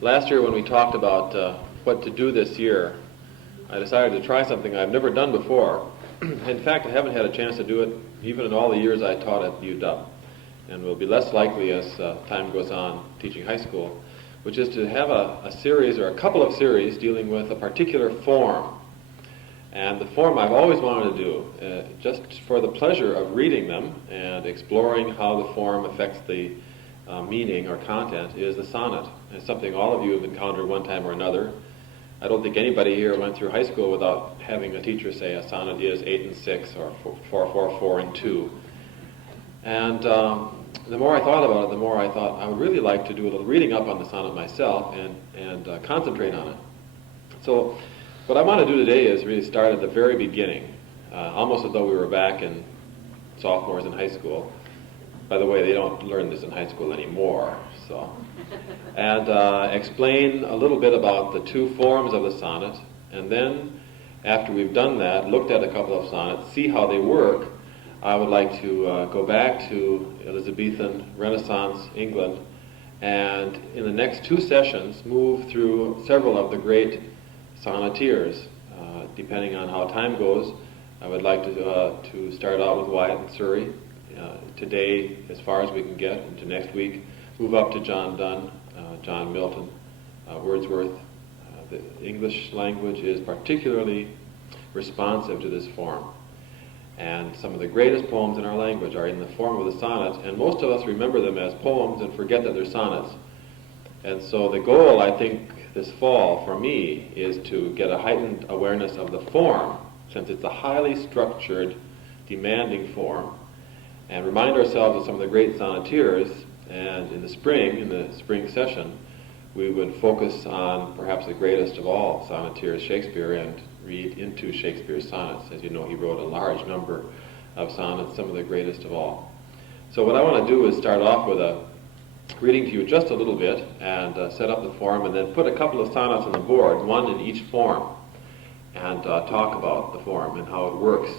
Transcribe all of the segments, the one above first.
Last year when we talked about what to do this year, I decided to try something I've never done before. In fact, I haven't had a chance to do it even in all the years I taught at UW, and will be less likely as time goes on teaching high school, which is to have a series or a couple of series dealing with a particular form. And the form I've always wanted to do, just for the pleasure of reading them and exploring how the form affects the meaning or content, is the sonnet. It's something all of you have encountered one time or another. I don't think anybody here went through high school without having a teacher say a sonnet is 8 and 6 or 4, 4, 4 and 2. And the more I thought about it, the more I thought I would really like to do a little reading up on the sonnet myself and concentrate on it. So what I want to do today is really start at the very beginning, almost as though we were back in sophomores in high school. By the way, they don't learn this in high school anymore. And explain a little bit about the two forms of the sonnet, and then after we've done that, looked at a couple of sonnets, see how they work, I would like to go back to Elizabethan Renaissance England, and in the next two sessions move through several of the great sonneteers. Depending on how time goes, I would like to start out with Wyatt and Surrey. Today, as far as we can get, into next week, move up to John Donne, John Milton, Wordsworth. The English language is particularly responsive to this form. And some of the greatest poems in our language are in the form of the sonnet, and most of us remember them as poems and forget that they're sonnets. And so the goal, I think, this fall for me is to get a heightened awareness of the form, since it's a highly structured, demanding form, and remind ourselves of some of the great sonneteers. And in the spring session, we would focus on perhaps the greatest of all sonneteers, Shakespeare, and read into Shakespeare's sonnets. As you know, he wrote a large number of sonnets, some of the greatest of all. So what I want to do is start off with a reading to you just a little bit and set up the form, and then put a couple of sonnets on the board, one in each form, and talk about the form and how it works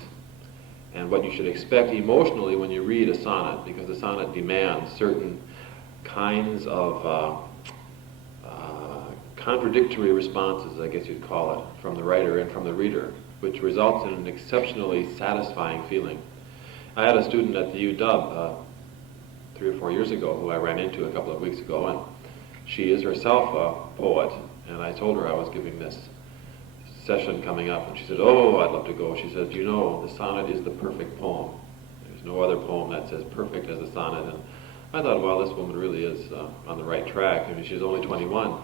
and what you should expect emotionally when you read a sonnet, because the sonnet demands certain kinds of contradictory responses, I guess you'd call it, from the writer and from the reader, which results in an exceptionally satisfying feeling. I had a student at the UW 3 or 4 years ago who I ran into a couple of weeks ago, and she is herself a poet, and I told her I was giving this session coming up, and she said, "Oh, I'd love to go." She said, "You know, the sonnet is the perfect poem. There's no other poem that's as perfect as the sonnet." And I thought, well, this woman really is on the right track. I mean, she's only 21.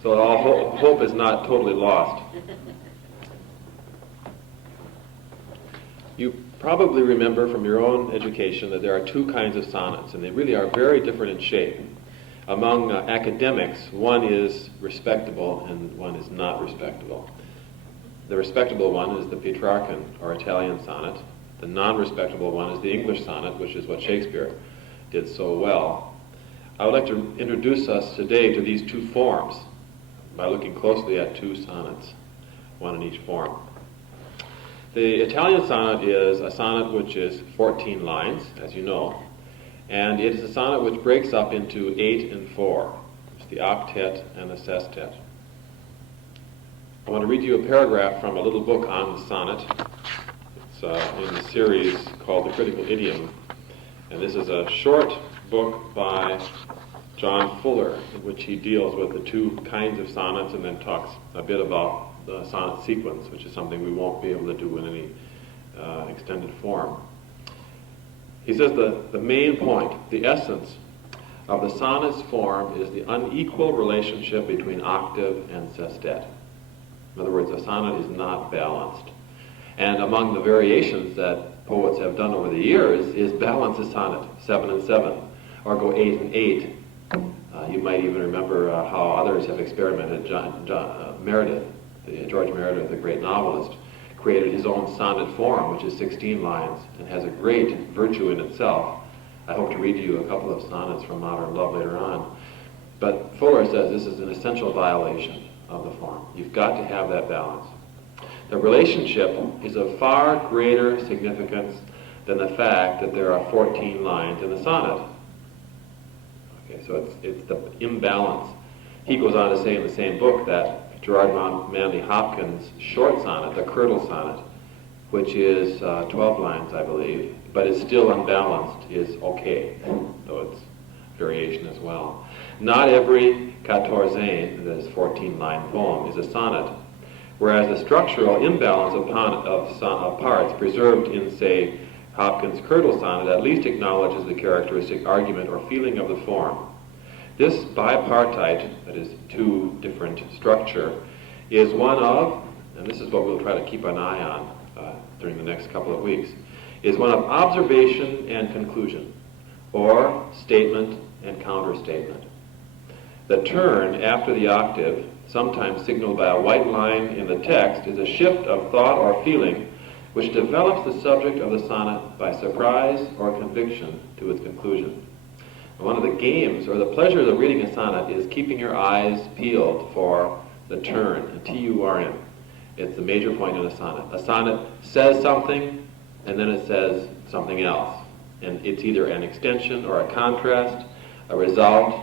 So all hope is not totally lost. You probably remember from your own education that there are two kinds of sonnets, and they really are very different in shape. Among academics, one is respectable and one is not respectable. The respectable one is the Petrarchan or Italian sonnet. The non-respectable one is the English sonnet, which is what Shakespeare did so well. I would like to introduce us today to these two forms by looking closely at two sonnets, one in each form. The Italian sonnet is a sonnet which is 14 lines, as you know, and it is a sonnet which breaks up into 8 and 4. It's the octet and the sestet. I want to read you a paragraph from a little book on the sonnet. It's in the series called The Critical Idiom, and this is a short book by John Fuller in which he deals with the two kinds of sonnets and then talks a bit about the sonnet sequence, which is something we won't be able to do in any extended form. He says the main point, the essence of the sonnet's form is the unequal relationship between octave and sestet. In other words, a sonnet is not balanced. And among the variations that poets have done over the years is balance a sonnet, 7 and 7, or go 8 and 8. You might even remember how others have experimented. Meredith, George Meredith, the great novelist, created his own sonnet form, which is 16 lines, and has a great virtue in itself. I hope to read to you a couple of sonnets from Modern Love later on. But Fuller says this is an essential violation of the form. You've got to have that balance. The relationship is of far greater significance than the fact that there are 14 lines in the sonnet. Okay, so it's the imbalance He goes on to say in the same book that Gerard Manley Hopkins' short sonnet, the Curdle Sonnet, which is 12 lines, I believe, but is still unbalanced, is okay, though it's variation as well. Not every quatorzaine, that is 14-line poem, is a sonnet, whereas the structural imbalance of parts preserved in, say, Hopkins' Curdle Sonnet at least acknowledges the characteristic argument or feeling of the form. This bipartite, that is two different structure, is one of, and this is what we'll try to keep an eye on during the next couple of weeks, is one of observation and conclusion, or statement and counterstatement. The turn after the octave, sometimes signaled by a white line in the text, is a shift of thought or feeling which develops the subject of the sonnet by surprise or conviction to its conclusion. And one of the games or the pleasures of reading a sonnet is keeping your eyes peeled for the turn, T-U-R-N. It's the major point in a sonnet. A sonnet says something, and then it says something else. And it's either an extension or a contrast, a result,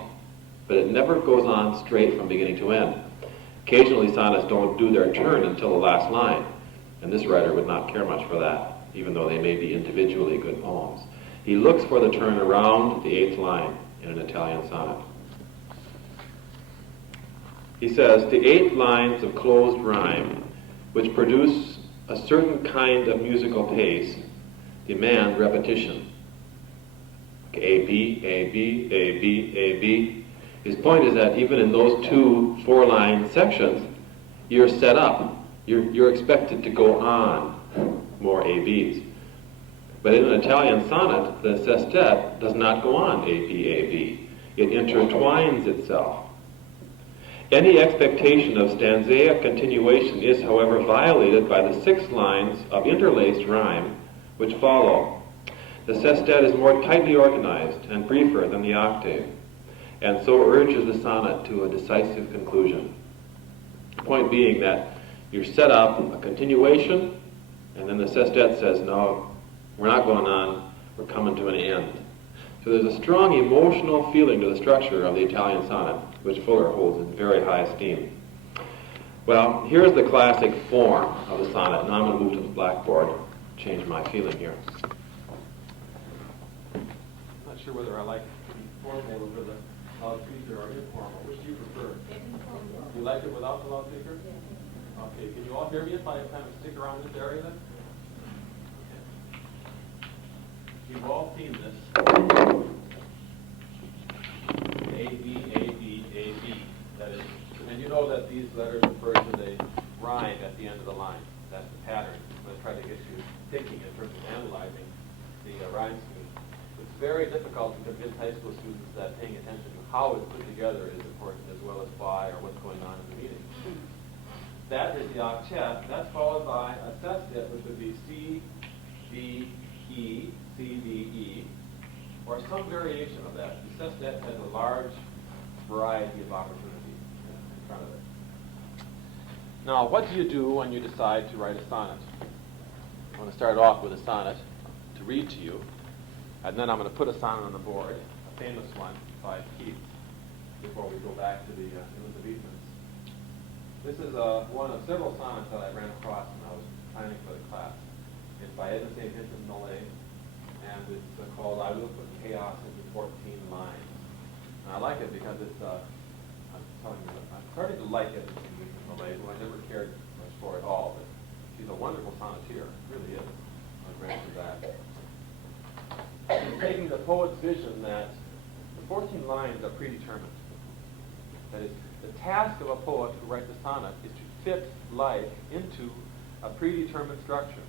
but it never goes on straight from beginning to end. Occasionally sonnets don't do their turn until the last line, and this writer would not care much for that, even though they may be individually good poems. He looks for the turn around the 8th line in an Italian sonnet. He says, the 8 lines of closed rhyme, which produce a certain kind of musical pace, demand repetition. A, B, A, B, A, B, A, B. His point is that even in those 2 4-line sections, you're set up. You're expected to go on more ABs. But in an Italian sonnet, the sestet does not go on A, B, A, B. It intertwines itself. Any expectation of stanzaic continuation is, however, violated by the 6 lines of interlaced rhyme which follow. The sestet is more tightly organized and briefer than the octave, and so urges the sonnet to a decisive conclusion. The point being that you're set up a continuation, and then the sestet says, no, we're not going on, we're coming to an end. So there's a strong emotional feeling to the structure of the Italian sonnet, which Fuller holds in very high esteem. Well, here's the classic form of the sonnet. Now I'm going to move to the blackboard, change my feeling here. I'm not sure whether I like the formal over the loudspeaker or informal. Which do you prefer? You like it without the loudspeaker? Okay, can you all hear me if I kind of stick around this area then? You've all seen this. A, B, A, B, A, B. That is, and you know that these letters refer to the rhyme at the end of the line. That's the pattern. I'm going to try to get you thinking in terms of analyzing the rhyme scheme. It's very difficult to convince high school students that paying attention to how it's put together is important as well as why or what's going on in the meeting. That is the octet. That's followed by a sestet, which would be C, D, E, C, D, E, or some variation of that. The sestet has a large variety of opportunities in front of it. Now, what do you do when you decide to write a sonnet? I'm going to start off with a sonnet to read to you, and then I'm going to put a sonnet on the board, a famous one by Keats, before we go back to the Elizabethans. This is one of several sonnets that I ran across when I was planning for the class. It's by Edna St. Vincent Millay, and it's called I Will Put Chaos into 14 Lines. And I like it because it's, I'm telling you, I'm starting to like Edna St. Vincent Millay, who I never cared much for at all, but she's a wonderful sonneteer, really is. I'll grant you that. She's taking the poet's vision that the 14 lines are predetermined. That is, the task of a poet who writes a sonnet is to fit life into a predetermined structure,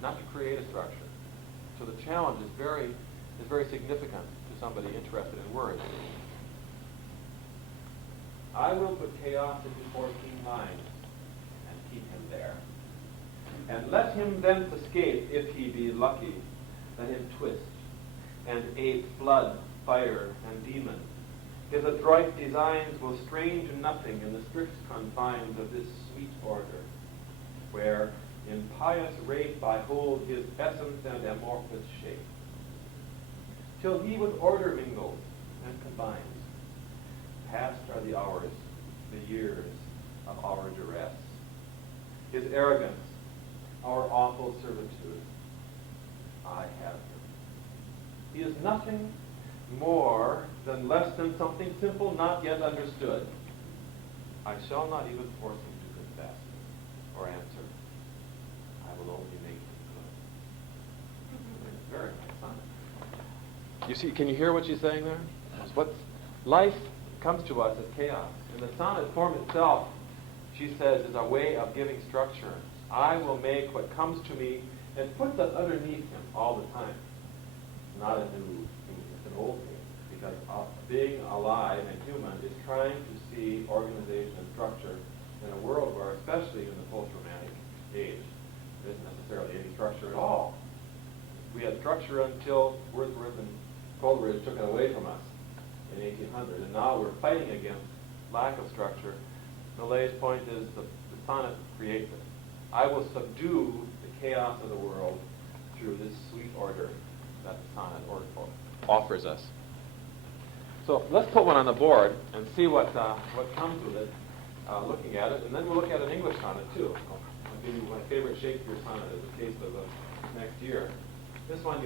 not to create a structure. So the challenge is very significant to somebody interested in words. I will put chaos into 14 lines and keep him there. And let him thence escape if he be lucky. Let him twist and ape flood, fire, and demon. His adroit designs will strain to nothing in the strict confines of this sweet order, where in pious rape I hold his essence and amorphous shape, till he with order mingles and combines. Past are the hours, the years of our duress. His arrogance, our awful servitude. I have him. He is nothing more than less than something simple not yet understood. I shall not even force him to confess or answer. I will only make him good. Very nice sonnet. You see, can you hear what she's saying there? What life comes to us as chaos. And the sonnet form itself, she says, is a way of giving structure. I will make what comes to me and puts us underneath him all the time. Not a new thing, it's an old thing. Because being alive and human is trying to see organization and structure in a world where, especially in the post-romantic age, there isn't necessarily any structure at all. We had structure until Wordsworth and Coleridge took it away from us in 1800, and now we're fighting against lack of structure. Millay's point is the sonnet creates it. I will subdue the chaos of the world through this sweet order that the sonnet offers us. So let's put one on the board and see what comes with it, looking at it, and then we'll look at an English sonnet too. I'll give you my favorite Shakespeare sonnet as a case of next year. This one,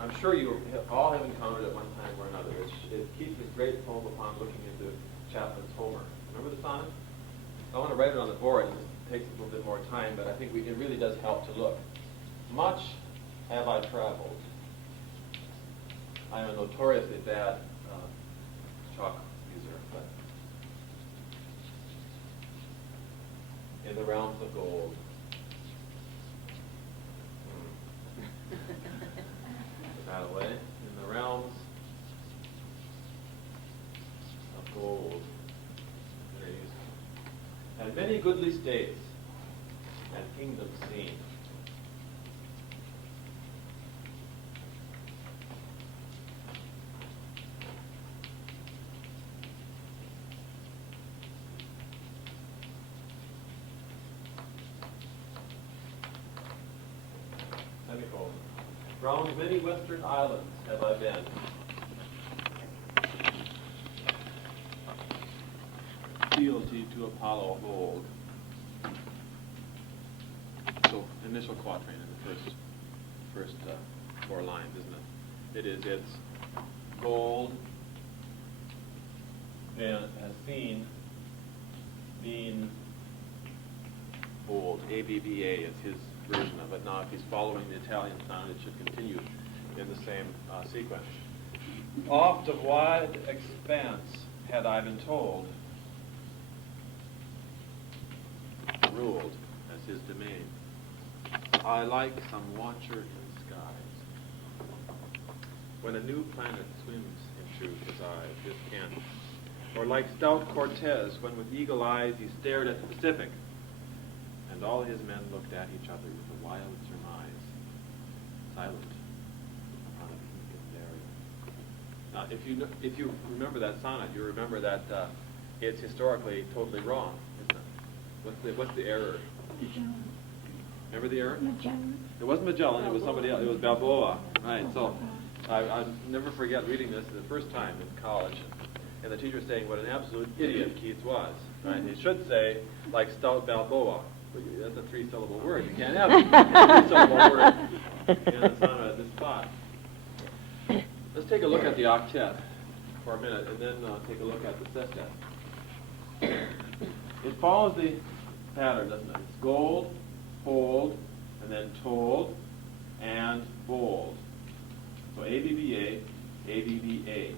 I'm sure you all have encountered at one time or another. It's Keats' great poem upon looking into Chapman's Homer. Remember the sonnet? I want to write it on the board, and this takes a little bit more time, but I think it really does help to look. Much have I traveled. I am a notoriously bad chalk user, but in the realms of gold. That away. In the realms of gold. Very useful. And many goodly states and kingdoms seen. Round many western islands have I been. Fealty to Apollo hold. So initial quatrain in the first 4 lines, isn't it? It's gold and has seen, been, bold. ABBA is his version of it. Now, if he's following the Italian sound, it should continue in the same sequence. Oft of wide expanse had I been told, ruled as his domain. I like some watcher in skies. When a new planet swims into his eyes, his ken. Or like stout Cortez, when with eagle eyes he stared at the Pacific, and all his men looked at each other with a wild surmise, silent upon a peak of area. Now, if you remember that sonnet, you remember that it's historically totally wrong, isn't it? What's the error? Magellan. Remember the error? Magellan. It wasn't Magellan. It was somebody else. It was Balboa. Right. So I'll never forget reading this the first time in college, and the teacher saying what an absolute idiot Keats was. Right. He should say like stout Balboa. That's a 3-syllable word. You can't have a 3-syllable word in a sonnet at this spot. Let's take a look at the octet for a minute, and then take a look at the sestet. It follows the pattern, doesn't it? It's gold, hold, and then told, and bold. So ABBA, ABBA.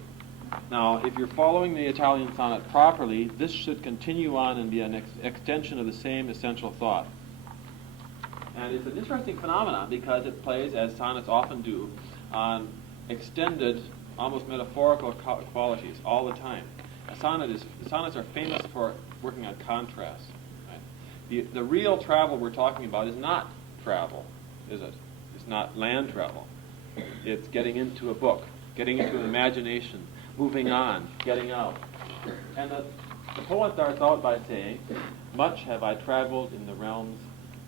Now, if you're following the Italian sonnet properly, this should continue on and be an extension of the same essential thought. And it's an interesting phenomenon because it plays, as sonnets often do, on extended, almost metaphorical qualities all the time. Sonnets are famous for working on contrast. Right? The real travel we're talking about is not travel, is it? It's not land travel. It's getting into a book, getting into an imagination, moving on, getting out. And the poet starts out by saying, much have I traveled in the realms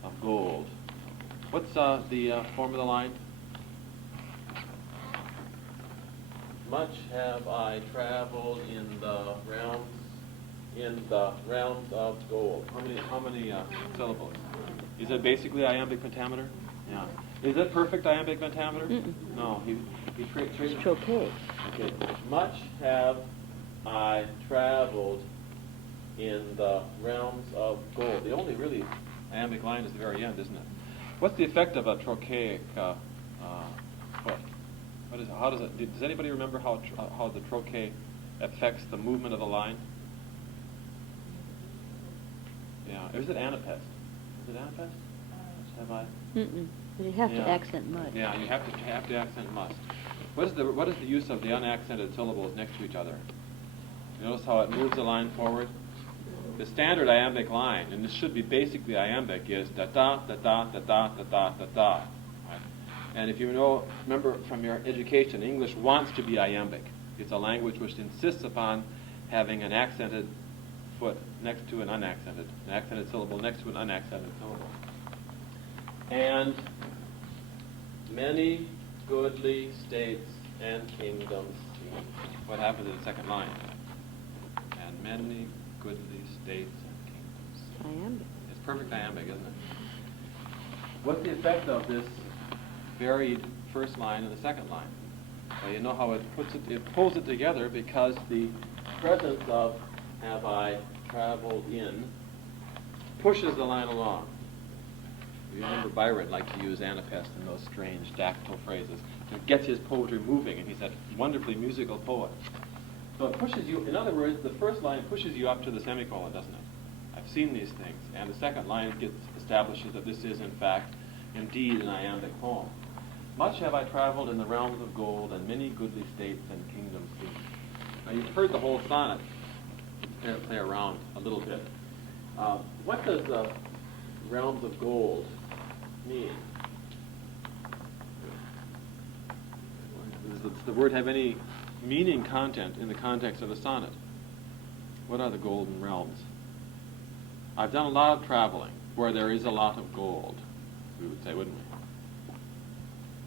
of gold. What's the form of the line? Much have I traveled in the realms in the realms of gold. How many syllables? Is it basically iambic pentameter? Yeah. Is it perfect iambic pentameter? No. He It's trochaic. Okay. Much have I traveled in the realms of gold. The only really iambic line is the very end, isn't it? What's the effect of a trochaic foot? What is? How does it? Does anybody remember how the trochee affects the movement of the line? Yeah. Or is it anapest? Is it anapest? Have I? You have to accent must. Yeah, you have to accent must. What is the use of the unaccented syllables next to each other? You notice how it moves the line forward? The standard iambic line, and this should be basically iambic, is da da da da da da da da da da. Right? And if you remember from your education, English wants to be iambic. It's a language which insists upon having an accented foot next to an accented syllable next to an unaccented syllable. And many goodly states and kingdoms. What happens in the second line? And many goodly states and kingdoms. Iambic. It's perfect iambic, isn't it? What's the effect of this varied first line and the second line? Well, you know how it pulls it together because the presence of have I traveled in pushes the line along. You remember Byron liked to use anapest in those strange dactyl phrases. It gets his poetry moving, and he's a wonderfully musical poet. So it pushes you, in other words, the first line pushes you up to the semicolon, doesn't it? I've seen these things. And the second line establishes that this is, in fact, indeed an iambic poem. Much have I traveled in the realms of gold, and many goodly states and kingdoms seen. Now, you've heard the whole sonnet. Let's play around a little bit. What does the realms of gold mean? Does the word have any meaning content in the context of a sonnet? What are the golden realms? I've done a lot of traveling where there is a lot of gold, we would say, wouldn't we?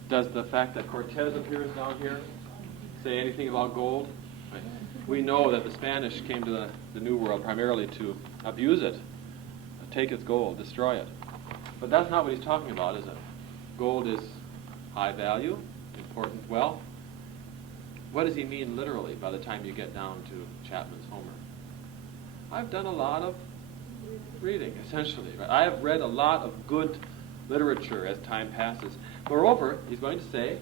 Does the fact that Cortez appears down here say anything about gold? Right. We know that the Spanish came to the New World primarily to abuse it, take its gold, destroy it. But that's not what he's talking about, is it? Gold is high value, important wealth. What does he mean literally by the time you get down to Chapman's Homer? I've done a lot of reading, essentially. Right? I have read a lot of good literature as time passes. Moreover, he's going to say,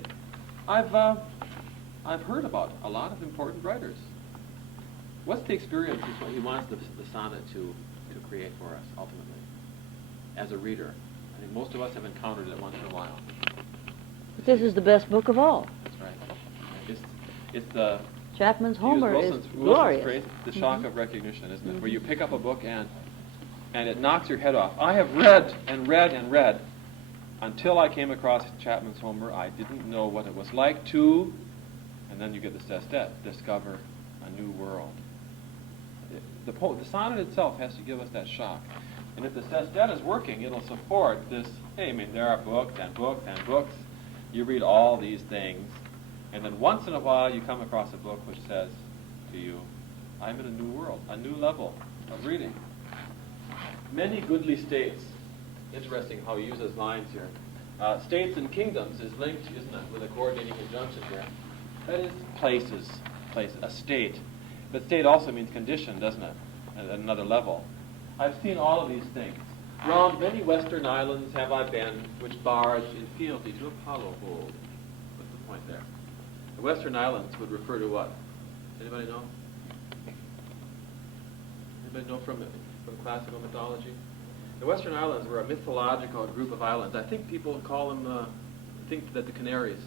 I've heard about a lot of important writers. What's the experience he wants the sonnet to create for us, ultimately, as a reader? I think most of us have encountered it once in a while. This is the best book of all. That's right. It's the Chapman's Homer is Wilson's glorious. phrase, the shock of recognition, isn't it? Where you pick up a book and it knocks your head off. I have read and read and read until I came across Chapman's Homer. I didn't know what it was like to, and then you get the sestet, discover a new world. The sonnet itself has to give us that shock. And if the sestet is working, it'll support this, hey, I mean, there are books and books and books. You read all these things, and then once in a while you come across a book which says to you, I'm in a new world, a new level of reading. Many goodly states. Interesting how he uses lines here. States and kingdoms is linked, isn't it, with a coordinating conjunction here. That is places, a state. But state also means condition, doesn't it, at another level. I've seen all of these things. Round many western islands have I been, which bards in fealty to Apollo hold. What's the point there? The western islands would refer to what? Anybody know? Anybody know from classical mythology? The western islands were a mythological group of islands. I think people call them, think that the Canaries,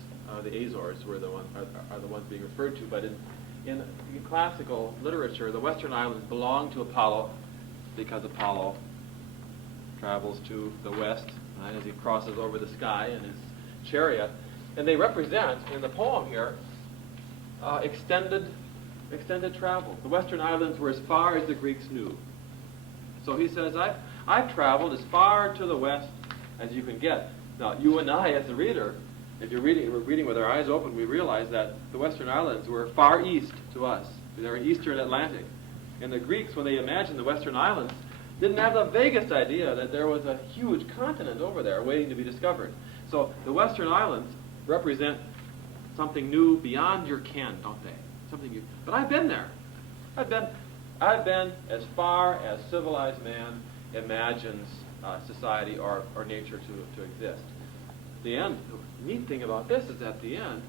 the Azores, were the are the ones being referred to. But in classical literature, the western islands belong to Apollo because Apollo travels to the west as he crosses over the sky in his chariot. And they represent, in the poem here, extended travel. The western islands were as far as the Greeks knew. So he says, I've traveled as far to the west as you can get. Now, you and I, as a reader, if we're reading with our eyes open, we realize that the western islands were far east to us. They're in eastern Atlantic. And the Greeks, when they imagined the Western Islands, didn't have the vaguest idea that there was a huge continent over there waiting to be discovered. So the Western Islands represent something new beyond your ken, don't they? Something new. But I've been there. I've been as far as civilized man imagines society or nature to exist. The neat thing about this is at the end,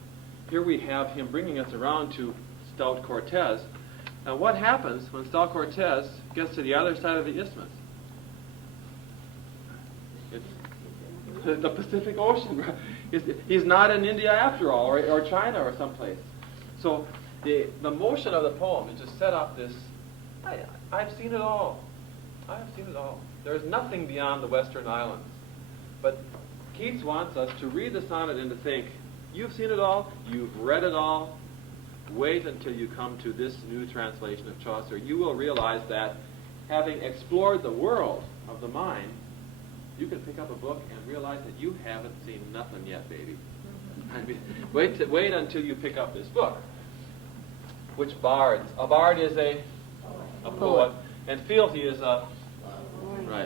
here we have him bringing us around to stout Cortez. Now what happens when stout Cortez gets to the other side of the isthmus? It's the Pacific Ocean. He's not in India after all, or China or someplace. So the motion of the poem is to set up this, I've seen it all. I have seen it all. There's nothing beyond the Western Islands. But Keats wants us to read the sonnet and to think, you've seen it all, you've read it all, wait until you come to this new translation of Chaucer. You will realize that having explored the world of the mind, you can pick up a book and realize that you haven't seen nothing yet, baby. I mean, wait until you pick up this book. Which bards? A bard is a poet, and fealty is a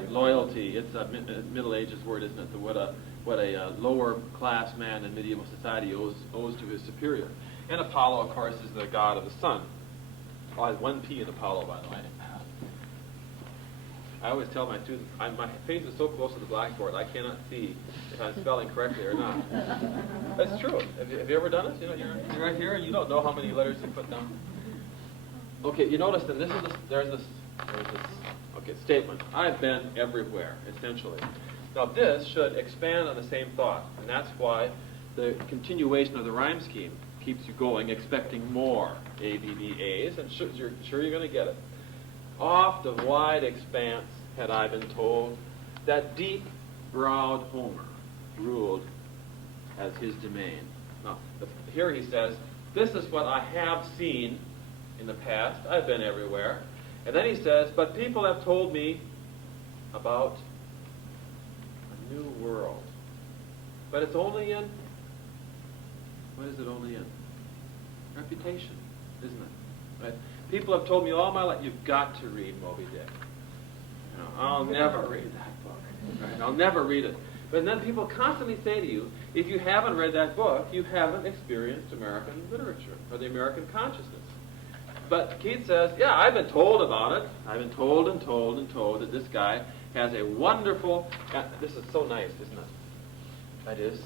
loyalty. It's a Middle Ages word, isn't it? What a lower class man in medieval society owes to his superior. And Apollo, of course, is the god of the sun. Oh, I have one P in Apollo, by the way. I always tell my students, my face is so close to the blackboard, I cannot see if I'm spelling correctly or not. That's true. Have you ever done it? You know, you're right here and you don't know how many letters you put down. Okay, you notice that there's this statement. I've been everywhere, essentially. Now this should expand on the same thought, and that's why the continuation of the rhyme scheme keeps you going, expecting more A, B, B, A's, and you're sure you're going to get it. Oft of wide expanse had I been told that deep-browed Homer ruled as his domain. Now, here he says, this is what I have seen in the past. I've been everywhere. And then he says, but people have told me about a new world. But it's only in, what is it only in? Reputation, isn't it? Right? People have told me all my life, you've got to read Moby Dick. You know, I'll never read that book. Right? I'll never read it. But then people constantly say to you, if you haven't read that book, you haven't experienced American literature or the American consciousness. But Keats says, yeah, I've been told about it. I've been told and told and told that this guy has a wonderful, this is so nice, isn't it? That is,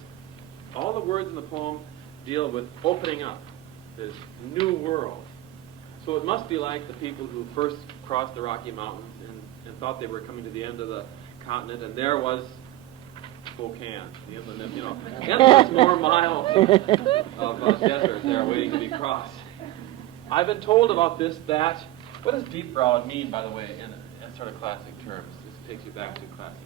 all the words in the poem deal with opening up this new world. So it must be like the people who first crossed the Rocky Mountains and thought they were coming to the end of the continent, and there was Spokane, the inland, you know, endless more miles of desert there waiting to be crossed. I've been told about this, that. What does deep-browed mean, by the way, in sort of classic terms? This takes you back to classic.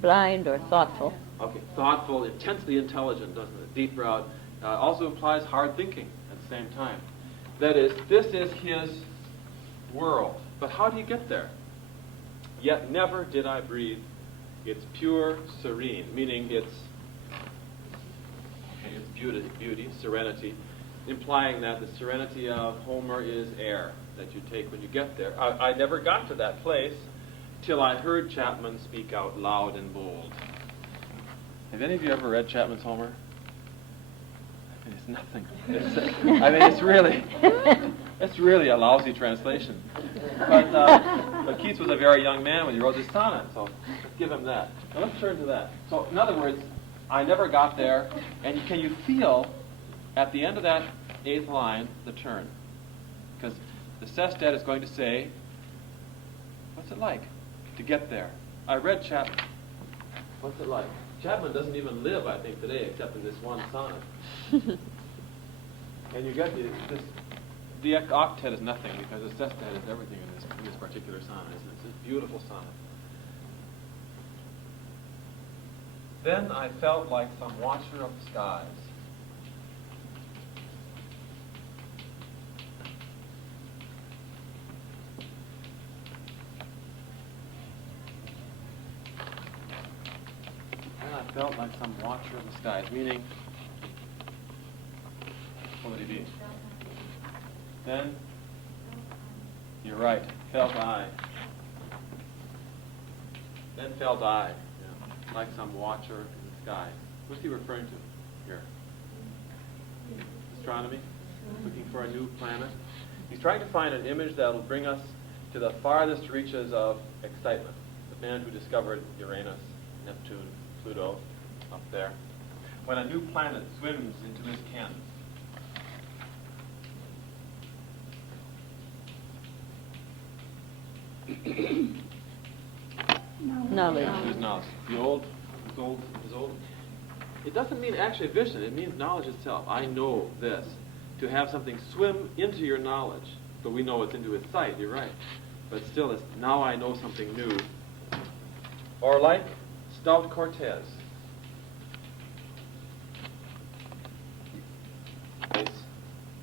Blind or thoughtful. Okay, thoughtful, intensely intelligent, doesn't it? Deep-browed also implies hard thinking at the same time. That is, this is his world. But how do you get there? Yet never did I breathe its pure serene, meaning its beauty, serenity, implying that the serenity of Homer is air that you take when you get there. I never got to that place till I heard Chapman speak out loud and bold. Have any of you ever read Chapman's Homer? It's nothing. It's really a lousy translation. But Keats was a very young man when he wrote this sonnet, so let's give him that. Now let's turn to that. So in other words, I never got there, and can you feel at the end of that 8th line the turn? Because the sestet is going to say, what's it like to get there? I read Chapman. What's it like? Chapman doesn't even live, I think, today, except in this one sonnet. And you get the octet is nothing, because the sestet is everything in this particular sonnet, isn't it? It's a beautiful sonnet. Then I felt like some watcher of the skies. I felt like some watcher of the skies, meaning, what would he be? Then You're right. Felt I. Then felt I. Yeah. Like some watcher in the sky. What's he referring to here? Astronomy? Looking for a new planet? He's trying to find an image that will bring us to the farthest reaches of excitement. The man who discovered Uranus, Neptune, Pluto, up there. When a new planet swims into his ken. Knowledge. Who's knowledge? The old, is old. It doesn't mean actually vision. It means knowledge itself. I know this. To have something swim into your knowledge, but we know it's into its sight. You're right. But still, it's now I know something new. Or like stout Cortez.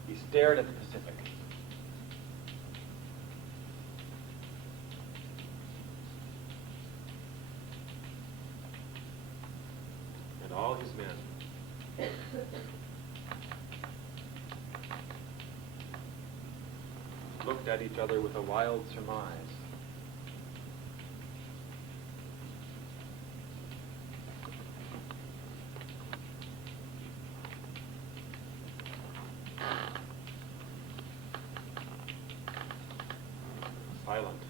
He stared at the Pacific. And all his men. Looked at each other with a wild surmise. Silent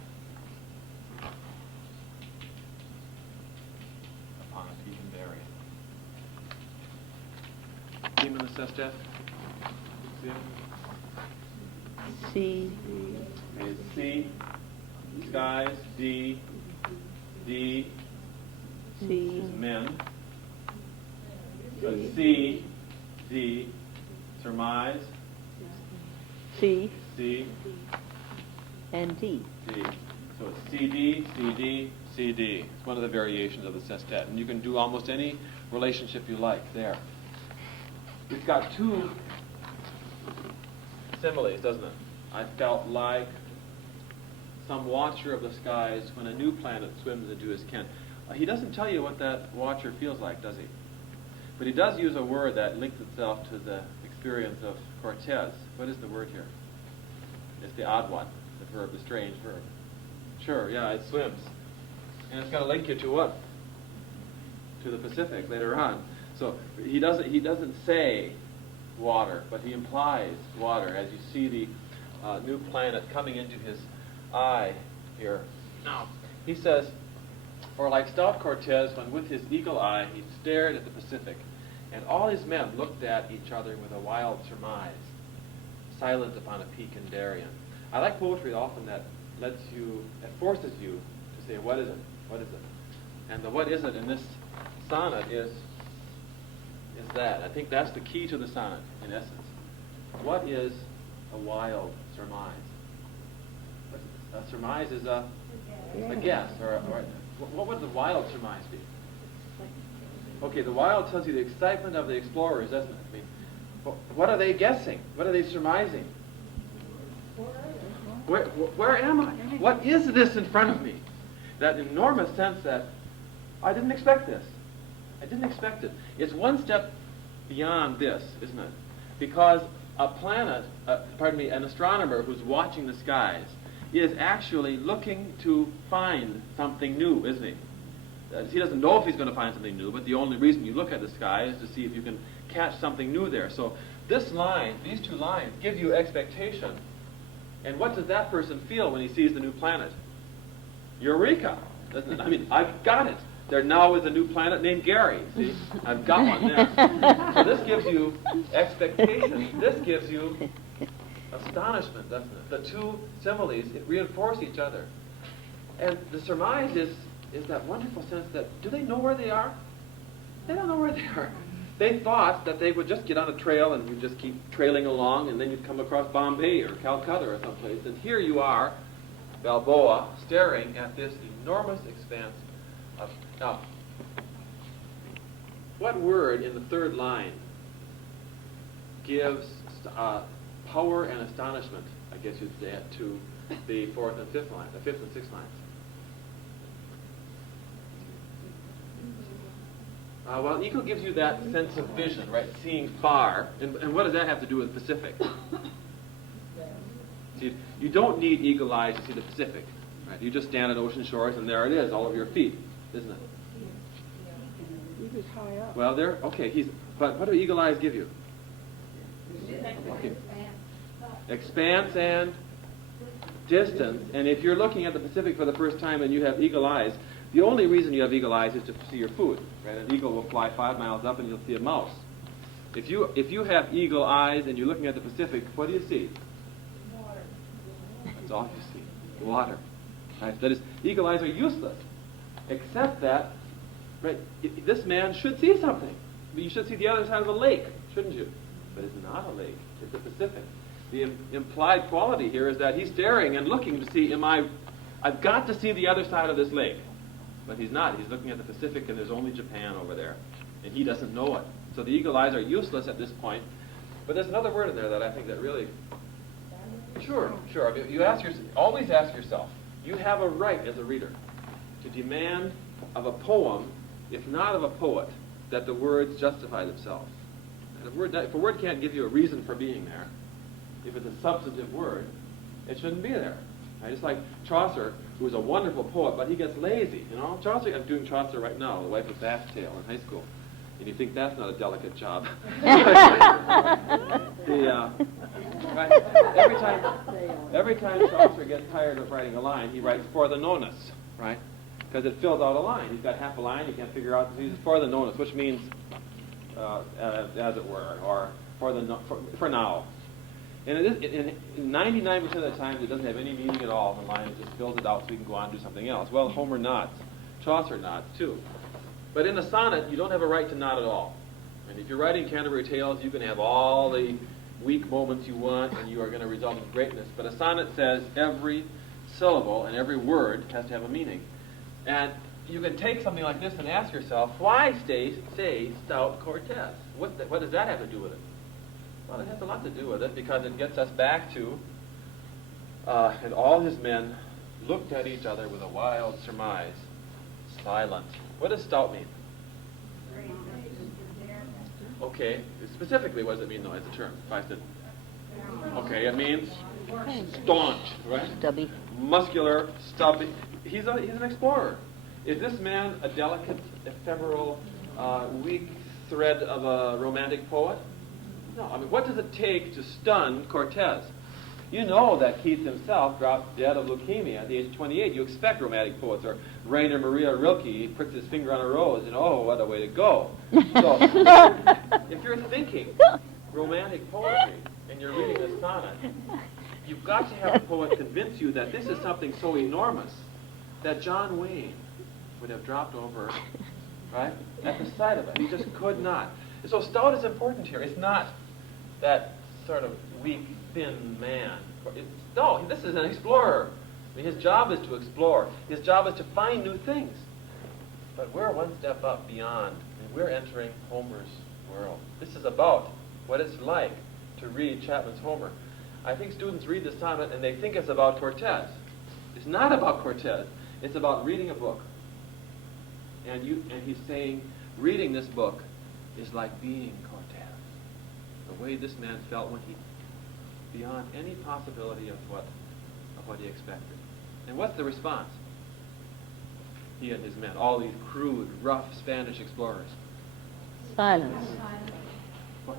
upon a peak and berry. Theme in the sestet? C. C. Skies. D. D. C. Men. C. D. Surmise. C. C. And D. D. So it's CD, CD, CD. It's one of the variations of the sestet. And you can do almost any relationship you like there. It's got two similes, doesn't it? I felt like some watcher of the skies when a new planet swims into his ken. He doesn't tell you what that watcher feels like, does he? But he does use a word that links itself to the experience of Cortez. What is the word here? It's the odd one, the verb, the strange verb. Sure, yeah, it swims. And it's going to link you to what? To the Pacific later on. So he doesn't say water, but he implies water as you see the new planet coming into his eye here. Now, he says, for like stout Cortez, when with his eagle eye he stared at the Pacific, and all his men looked at each other with a wild surmise, silent upon a peak in Darien. I like poetry often that forces you to say, what is it? What is it? And the what is it in this sonnet is that. I think that's the key to the sonnet, in essence. What is a wild surmise? A surmise is a guess, or what would the wild surmise be? Okay, the wild tells you the excitement of the explorers, doesn't it? I mean, what are they guessing? What are they surmising? Where am I? What is this in front of me? That enormous sense that I didn't expect this. I didn't expect it. It's one step beyond this, isn't it? Because an astronomer who's watching the skies is actually looking to find something new, isn't he? He doesn't know if he's going to find something new, but the only reason you look at the sky is to see if you can catch something new there. So this line, these two lines, give you expectation. And what does that person feel when he sees the new planet? Eureka, doesn't it? I mean, I've got it. There now is a new planet named Gary. See? I've got one there. So this gives you expectation. This gives you astonishment, doesn't it? The two similes reinforce each other. And the surmise is that wonderful sense that, do they know where they are? They don't know where they are. They thought that they would just get on a trail and you'd just keep trailing along and then you'd come across Bombay or Calcutta or someplace. And here you are, Balboa, staring at this enormous expanse of... Now, what word in the third line gives power and astonishment, I guess you'd say, to the fourth and fifth line, the fifth and sixth lines? Well, eagle gives you that sense of vision, right? Seeing far. And what does that have to do with Pacific? See, you don't need eagle eyes to see the Pacific. Right? You just stand at ocean shores, and there it is, all over your feet, isn't it? He was high up. Well, there. Okay, but what do eagle eyes give you? Okay. Expanse and distance. And if you're looking at the Pacific for the first time and you have eagle eyes, the only reason you have eagle eyes is to see your food. Right? An eagle will fly 5 miles up and you'll see a mouse. If you have eagle eyes and you're looking at the Pacific, what do you see? Water. That's all you see. Water. Right? That is, eagle eyes are useless, except that, right? This man should see something. You should see the other side of the lake, shouldn't you? But it's not a lake. It's the Pacific. The implied quality here is that he's staring and looking to see, I've got to see the other side of this lake. But he's not. He's looking at the Pacific, and there's only Japan over there. And he doesn't know it. So the eagle eyes are useless at this point. But there's another word in there that I think that really... Sure. I mean, always ask yourself, you have a right as a reader to demand of a poem, if not of a poet, that the words justify themselves. And if a word can't give you a reason for being there, if it's a substantive word, it shouldn't be there. Right? It's like Chaucer, who was a wonderful poet, but he gets lazy. You know, Chaucer. I'm doing Chaucer right now, The Wife of Bath's Tale in high school, and you think that's not a delicate job. Right? Every time Chaucer gets tired of writing a line, he writes for the nonus, right? Because it fills out a line. He's got half a line, he can't figure out. He's for the nonus, which means, as it were, or for now. And in 99% of the times, it doesn't have any meaning at all in the line. It just fills it out so we can go on and do something else. Well, Homer nods. Chaucer nods, too. But in a sonnet, you don't have a right to nod at all. And if you're writing Canterbury Tales, you can have all the weak moments you want, and you are going to result in greatness. But a sonnet says every syllable and every word has to have a meaning. And you can take something like this and ask yourself, why say stout Cortez? What does that have to do with it? Well, it has a lot to do with it because it gets us back to, and all his men looked at each other with a wild surmise, silent. What does stout mean? Okay, specifically, what does it mean, though, as a term? If I said, okay, it means staunch, right? Stubby. Muscular, stubby. He's an explorer. Is this man a delicate, ephemeral, weak thread of a romantic poet? No. I mean, what does it take to stun Cortez? You know that Keats himself dropped dead of leukemia at the age of 28. You expect romantic poets, or Rainer Maria Rilke, he puts his finger on a rose, and oh, what a way to go. So, if you're thinking romantic poetry, and you're reading this sonnet, you've got to have a poet convince you that this is something so enormous that John Wayne would have dropped over, right, at the sight of it. He just could not. And so stout is important here. It's not that sort of weak, thin man. No, this is an explorer. I mean, his job is to explore. His job is to find new things. But we're one step up beyond, and we're entering Homer's world. This is about what it's like to read Chapman's Homer. I think students read this sonnet and they think it's about Cortez. It's not about Cortez. It's about reading a book. And he's saying, reading this book is like being Cortez. The way this man felt when he, beyond any possibility of what he expected. And what's the response? He and his men, all these crude, rough Spanish explorers. Silence. What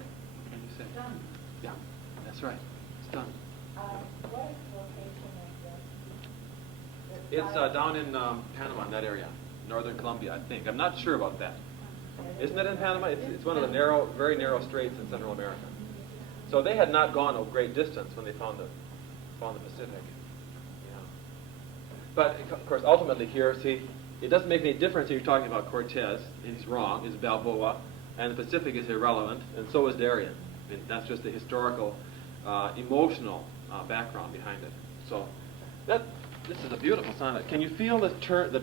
can you say? Stunned. Yeah, that's right. Stunned. What is the location of this? It's down in Panama, in that area, northern Colombia, I think. I'm not sure about that. Isn't it in Panama? It's one of the very narrow straits in Central America. So they had not gone a great distance when they found the Pacific. Yeah. But of course, ultimately here, see, it doesn't make any difference if you're talking about Cortez, and he's wrong, is Balboa, and the Pacific is irrelevant, and so is Darien. I mean, that's just the historical, emotional background behind it. So this is a beautiful sonnet. Can you feel the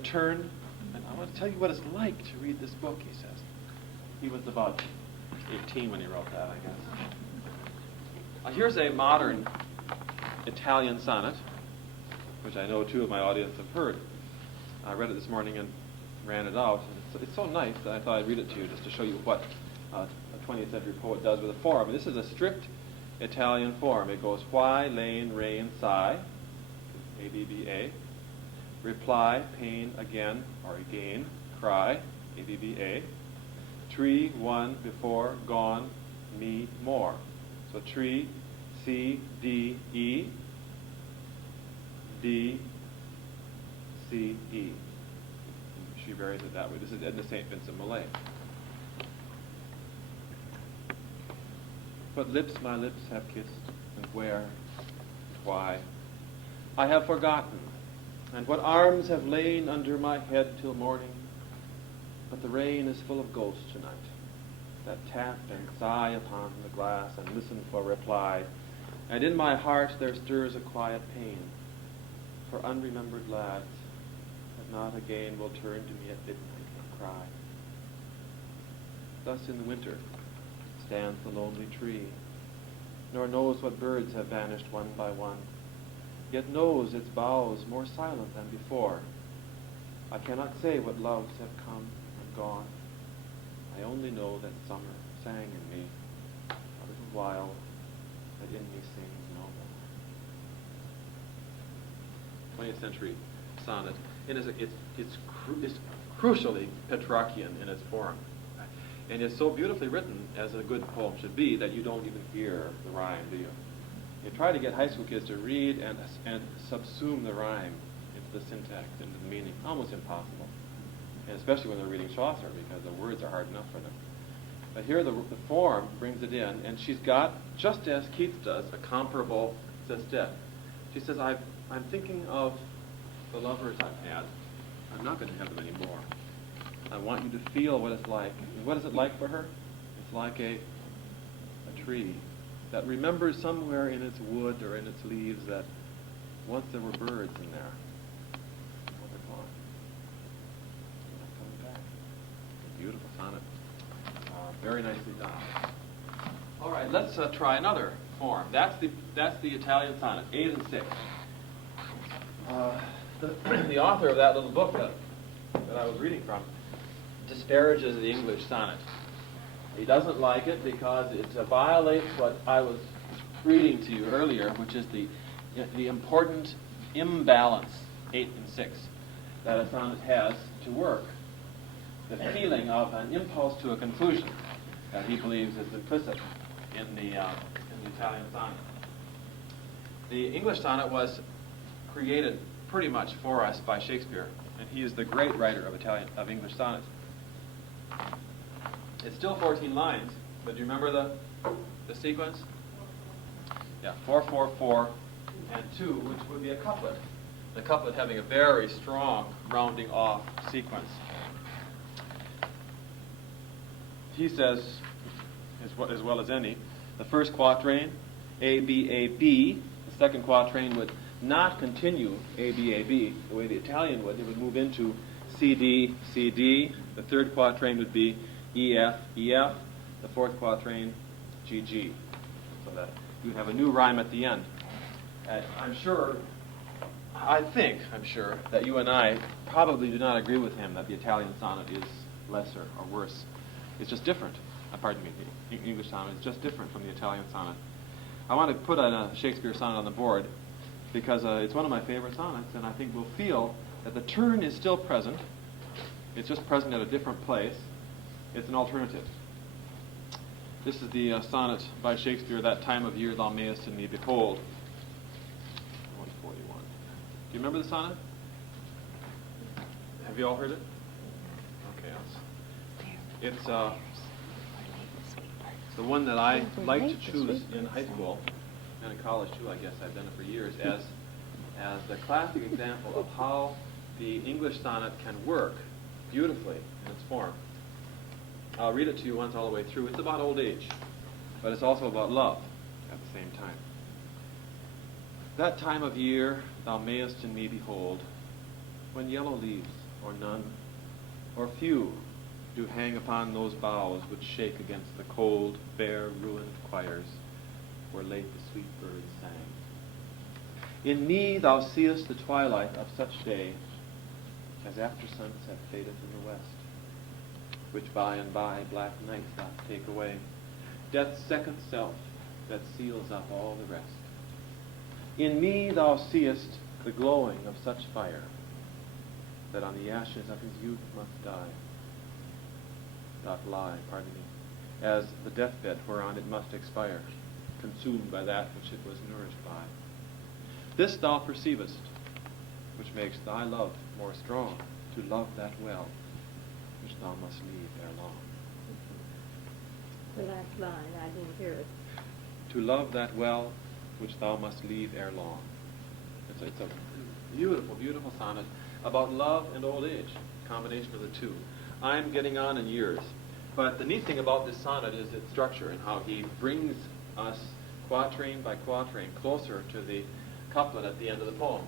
turn? And I want to tell you what it's like to read this book, he says. He was about 18 when he wrote that, I guess. Here's a modern Italian sonnet, which I know two of my audience have heard. I read it this morning and ran it out. And it's so nice that I thought I'd read it to you just to show you what a 20th century poet does with a form. And this is a strict Italian form. It goes why, lane, rain, sigh, A-B-B-A. Reply, pain, again, or again, cry, A-B-B-A. Tree, one, before, gone, me, more. So tree, C, D, E, D, C, E. She varies it that way. This is Edna St. Vincent Millay. What lips my lips have kissed, and where, and why, I have forgotten, and what arms have lain under my head till morning. But the rain is full of ghosts tonight, that tap and sigh upon the glass and listen for reply, and in my heart there stirs a quiet pain for unremembered lads that not again will turn to me at midnight and cry. Thus in the winter stands the lonely tree, nor knows what birds have vanished one by one, yet knows its boughs more silent than before. I cannot say what loves have come and gone. I only know that summer sang in me a little while, that in me sings no more. 20th century sonnet. And it's crucially Petrarchian in its form. And it's so beautifully written, as a good poem should be, that you don't even hear the rhyme, do you? You try to get high school kids to read and subsume the rhyme into the syntax, into the meaning. Almost impossible. And especially when they're reading Chaucer, because the words are hard enough for them. But here the form brings it in, and she's got, just as Keats does, a comparable sestet. She says, I'm thinking of the lovers I've had. I'm not going to have them anymore. I want you to feel what it's like. And what is it like for her? It's like a tree that remembers somewhere in its wood or in its leaves that once there were birds in there. Now they're gone. They're not coming back. A beautiful sonnet. Very nicely done. All right, let's try another form. That's the Italian sonnet, 8 and 6. The author of that little book that I was reading from disparages the English sonnet. He doesn't like it because it violates what I was reading to you earlier, which is the important imbalance, 8 and 6, that a sonnet has to work. The feeling of an impulse to a conclusion that he believes is implicit in the Italian sonnet. The English sonnet was created pretty much for us by Shakespeare, and he is the great writer of English sonnets. It's still 14 lines, but do you remember the sequence? Yeah, 4, 4, 4, and 2, which would be a couplet. The couplet having a very strong rounding off sequence. He says, as well as any, the first quatrain, A, B, A, B. The second quatrain would not continue A, B, A, B, the way the Italian would. It would move into C, D, C, D. The third quatrain would be E, F, E, F. The fourth quatrain, G, G. So that you would have a new rhyme at the end. I'm sure that you and I probably do not agree with him that the Italian sonnet is lesser or worse. It's just different. Pardon me, the English sonnet is just different from the Italian sonnet. I want to put a Shakespeare sonnet on the board because it's one of my favorite sonnets, and I think we'll feel that the turn is still present. It's just present at a different place. It's an alternative. This is the sonnet by Shakespeare, That Time of Year Thou Mayest in Me Behold. 141. Do you remember the sonnet? Have you all heard it? Okay. It's the one that I like to choose in high school and in college too. I guess I've done it for years as the classic example of how the English sonnet can work beautifully in its form. I'll read it to you once all the way through. It's about old age, but it's also about love at the same time. That time of year thou mayest in me behold, when yellow leaves, or none, or few, do hang upon those boughs which shake against the cold, bare, ruined choirs, where late the sweet birds sang. In me thou seest the twilight of such day, as after sunset fadeth in the west, which by and by black night doth take away, death's second self, that seals up all the rest. In me thou seest the glowing of such fire, that on the ashes of his youth must lie, as the deathbed whereon it must expire, consumed by that which it was nourished by. This thou perceivest, which makes thy love more strong, to love that well, which thou must leave ere long. The last line, I didn't hear it. To love that well, which thou must leave ere long. It's a beautiful, beautiful sonnet about love and old age, combination of the two. I'm getting on in years, but the neat thing about this sonnet is its structure and how he brings us quatrain by quatrain closer to the couplet at the end of the poem.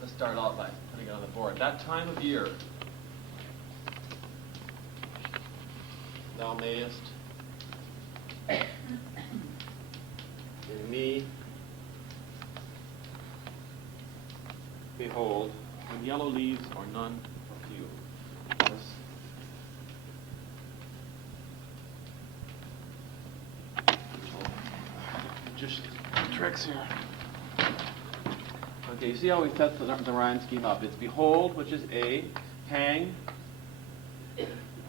Let's start out by putting it on the board. That time of year, thou mayest in me behold, when yellow leaves or none or few. Just tricks here. Okay, you see how we set the rhyme scheme up? It's behold, which is A, hang,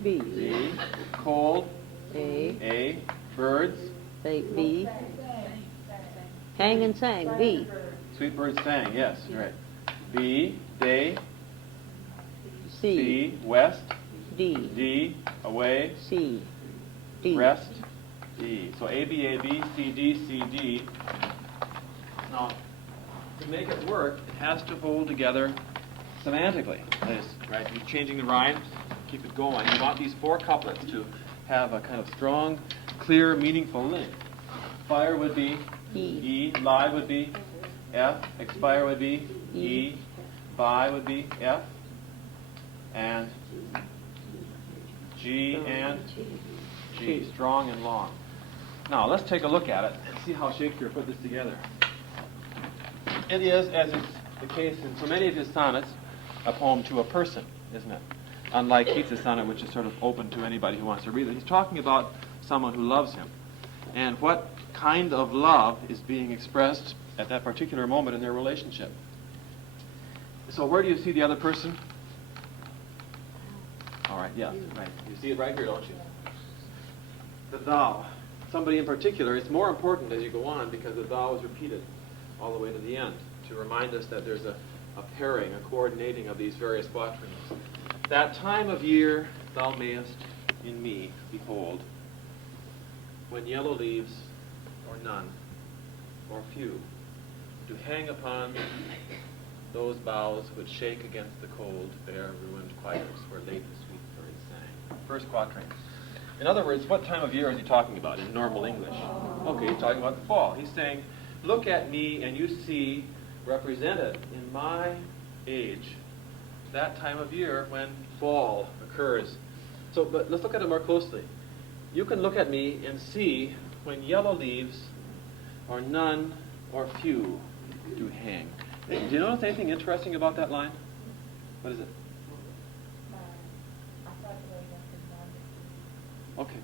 B. B, cold, A, birds, B. Hang and sang, B. sweet birds sang, yes, right. B, day, C, west, D. D, away, C. D. rest, D. So A, B, C, D. Now, to make it work, it has to hold together semantically. That is, right? You're changing the rhymes, keep it going. You want these four couplets to have a kind of strong, clear, meaningful link. Fire would be E, lie would be F, expire would be E, by would be F, and G and G, strong and long. Now, let's take a look at it and see how Shakespeare put this together. It is, as is the case in so many of his sonnets, a poem to a person, isn't it? Unlike Keats' sonnet, which is sort of open to anybody who wants to read it. He's talking about someone who loves him. And what kind of love is being expressed at that particular moment in their relationship. So where do you see the other person? All right, yeah, right. You see it right here, don't you? The thou. Somebody in particular. It's more important as you go on because the thou is repeated all the way to the end to remind us that there's a pairing, a coordinating of these various quatrains. That time of year thou mayest in me behold, when yellow leaves, or none, or few, do hang upon those boughs which shake against the cold, bare ruined choirs where late the sweet birds sang. First quatrain. In other words, what time of year is he talking about in normal English? Okay, he's talking about the fall. He's saying, look at me and you see represented in my age that time of year when fall occurs. So, but let's look at it more closely. You can look at me and see when yellow leaves, or none, or few, do hang. Do you notice anything interesting about that line? What is it? Okay.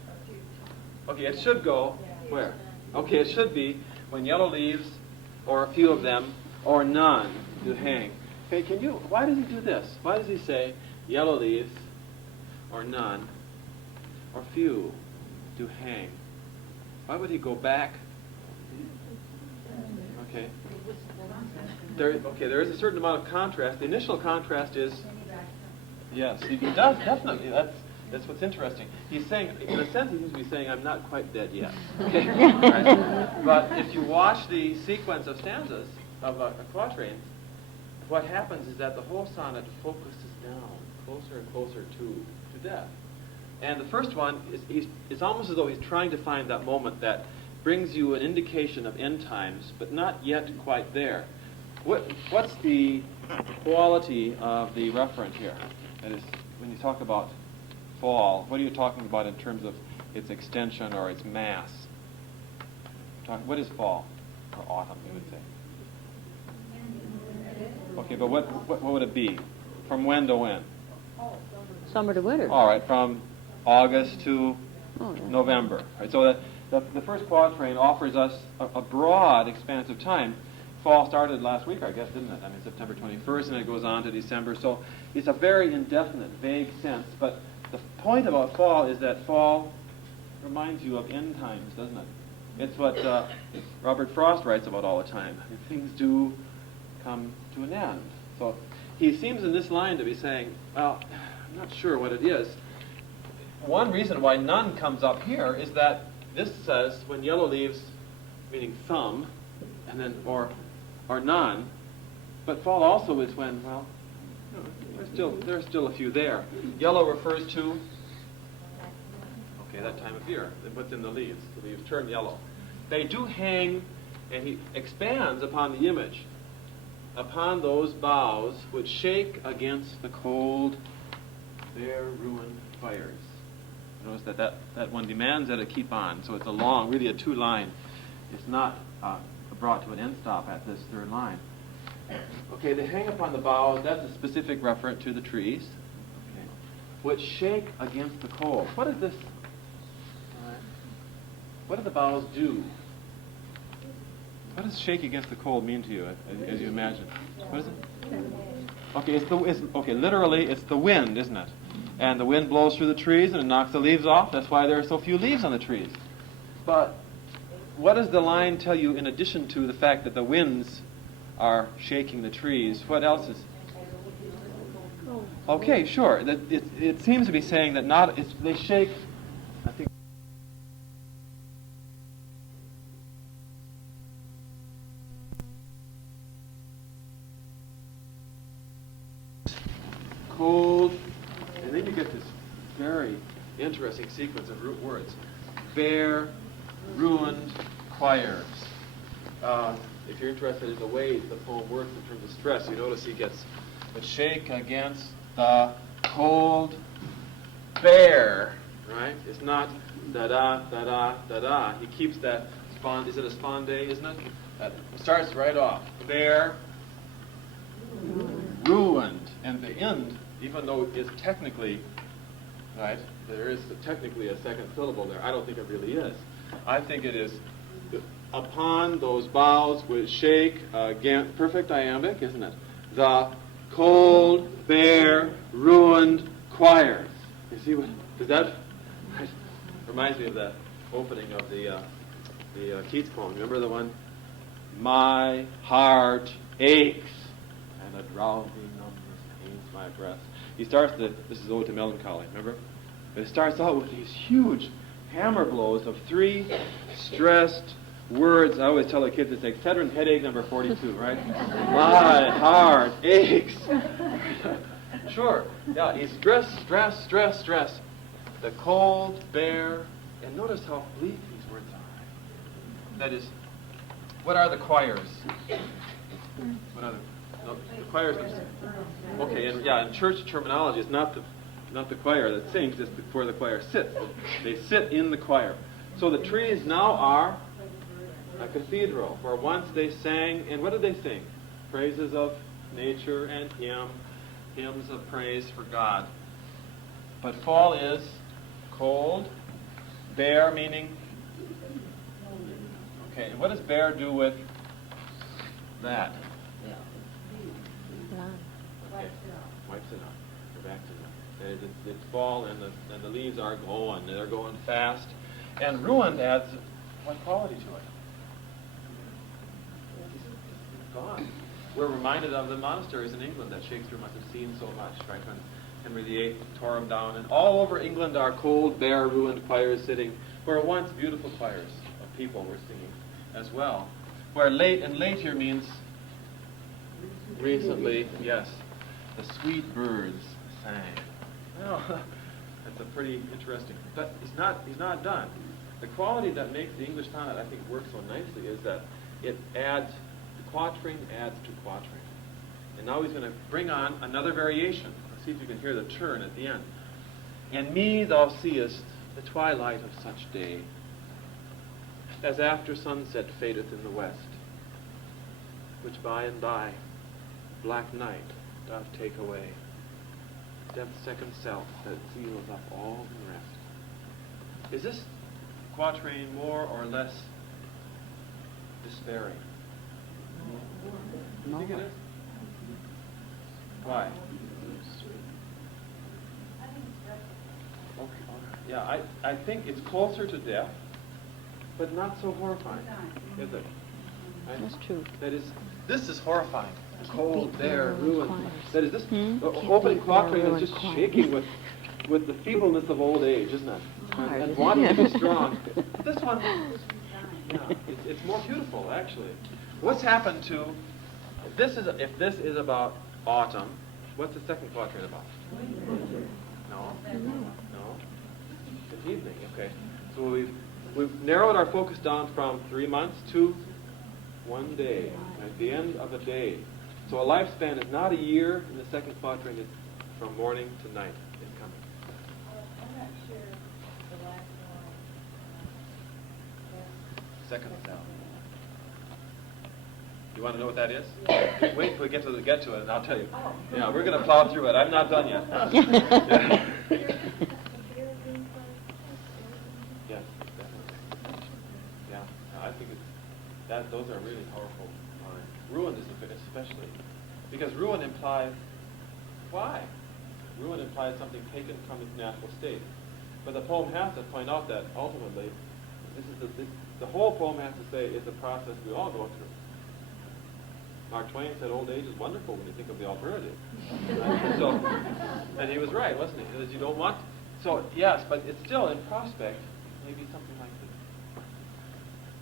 Okay, it should go where? Okay, it should be when yellow leaves, or a few of them, or none, do hang. Okay, why does he do this? Why does he say yellow leaves, or none, or few, do hang? Why would he go back? Okay. There is a certain amount of contrast. The initial contrast is, yes, he does, definitely. That's what's interesting. He's saying, in a sense, he seems to be saying, I'm not quite dead yet. Okay? Right? But if you watch the sequence of stanzas of a quatrain, what happens is that the whole sonnet focuses down, closer and closer to death. And the first one, it's almost as though he's trying to find that moment that brings you an indication of end times, but not yet quite there. What's the quality of the referent here? That is, when you talk about fall, what are you talking about in terms of its extension or its mass? What is fall? Or autumn, you would say. Okay, but what would it be? From when to when? Summer to winter. All right, from August to November. Right, so the first quatrain offers us a broad expanse of time. Fall started last week, I guess, didn't it? I mean, September 21st, and it goes on to December. So it's a very indefinite, vague sense. But the point about fall is that fall reminds you of end times, doesn't it? It's what Robert Frost writes about all the time. Things do come to an end. So he seems in this line to be saying, well, I'm not sure what it is. One reason why none comes up here is that this says when yellow leaves, meaning some, and then or none, but fall also is when, well, there's still a few there. Yellow refers to, okay, that time of year, what's in the leaves. The leaves turn yellow. They do hang, and he expands upon the image, upon those boughs which shake against the cold, bare, ruined fires. Notice that one demands that it keep on, so it's a long, really a two-line. It's not brought to an end stop at this third line. Okay, they hang upon the boughs. That's a specific reference to the trees, okay, which shake against the cold. What is this? What do the boughs do? What does shake against the cold mean to you, as you imagine? What is it? Okay, literally, it's the wind, isn't it? And the wind blows through the trees and it knocks the leaves off. That's why there are so few leaves on the trees. But what does the line tell you in addition to the fact that the winds are shaking the trees? What else is? Okay, sure. It seems to be saying that they shake, I think, cold, and then you get this very interesting sequence of root words. Bare, ruined choirs. If you're interested in the way the poem works in terms of stress, you notice he gets a shake against the cold, bare, right? It's not da-da, da-da, da-da. He keeps that, is it a sponde, isn't it? That starts right off. Bare, ruined. And the end, even though it's technically, right, there is technically a second syllable there, I don't think it really is. I think it is upon those boughs which shake against, perfect iambic, isn't it? The cold, bare, ruined choirs. You see what, does that, reminds me of the opening of the Keats poem. Remember the one? My heart aches and a drowsy numbness pains my breast. He starts this is Ode to Melancholy, remember? But it starts out with these huge hammer blows of three stressed words. I always tell the kids it's Excedrin headache number 42, right? My heart aches. Sure, yeah, he's stress. The cold, bare, and notice how bleak these words are. That is, what are the choirs? What are the choirs? Okay, and yeah, in church terminology, it's not the choir that sings, it's where the choir sits. They sit in the choir. So the trees now are a cathedral, where once they sang, and what did they sing? Praises of nature and hymns of praise for God. But fall is cold, bare, meaning, okay, and what does bare do with that? Okay, wipes it out. We're back to that. It's fall, and the leaves are going. They're going fast. And ruined adds what quality to it? It's gone. We're reminded of the monasteries in England that Shakespeare must have seen so much, right, when Henry VIII tore them down. And all over England are cold, bare, ruined choirs sitting, where once beautiful choirs of people were singing as well. Where late here means recently, yes, the sweet birds sang. Well, that's a pretty interesting. But he's not done. The quality that makes the English sonnet, I think, work so nicely is that it adds, the quatrain adds to quatrain. And now he's going to bring on another variation. Let's see if you can hear the turn at the end. And me thou seest the twilight of such day, as after sunset fadeth in the west, which by and by black night doth take away, death's second self that seals up all the rest. Is this quatrain more or less despairing? You think it is? Why? Okay. Yeah, I think it's closer to death, but not so horrifying, is it? Right? That's true. That is, this is horrifying. Cold, there, ruin. choirs. That is, this Can't opening beat quatrain their is just ruined shaking with the feebleness of old age, isn't it? Hard. And wanting to be strong. This one, yeah, it's more beautiful, actually. What's happened to, if this is about autumn, what's the second quatrain about? No? No? It's evening, okay. So we've narrowed our focus down from 3 months to 1 day, at the end of a day. So a lifespan is not a year in the second quatrain, it's from morning to night. It's coming. I'm not sure the last one. Second cell. You want to know what that is? Wait till we get to it, and I'll tell you. Yeah, we're going to plow through it. I'm not done yet. Yeah. Yes, definitely. Yeah, I think those are really powerful lines. Ruin is especially, because ruin implies why? Ruin implies something taken from its natural state. But the poem has to point out that ultimately, the whole poem has to say it's a process we all go through. Mark Twain said old age is wonderful when you think of the alternative. Right? So, and he was right, wasn't he? Because you don't want. So yes, but it's still in prospect, maybe something like this.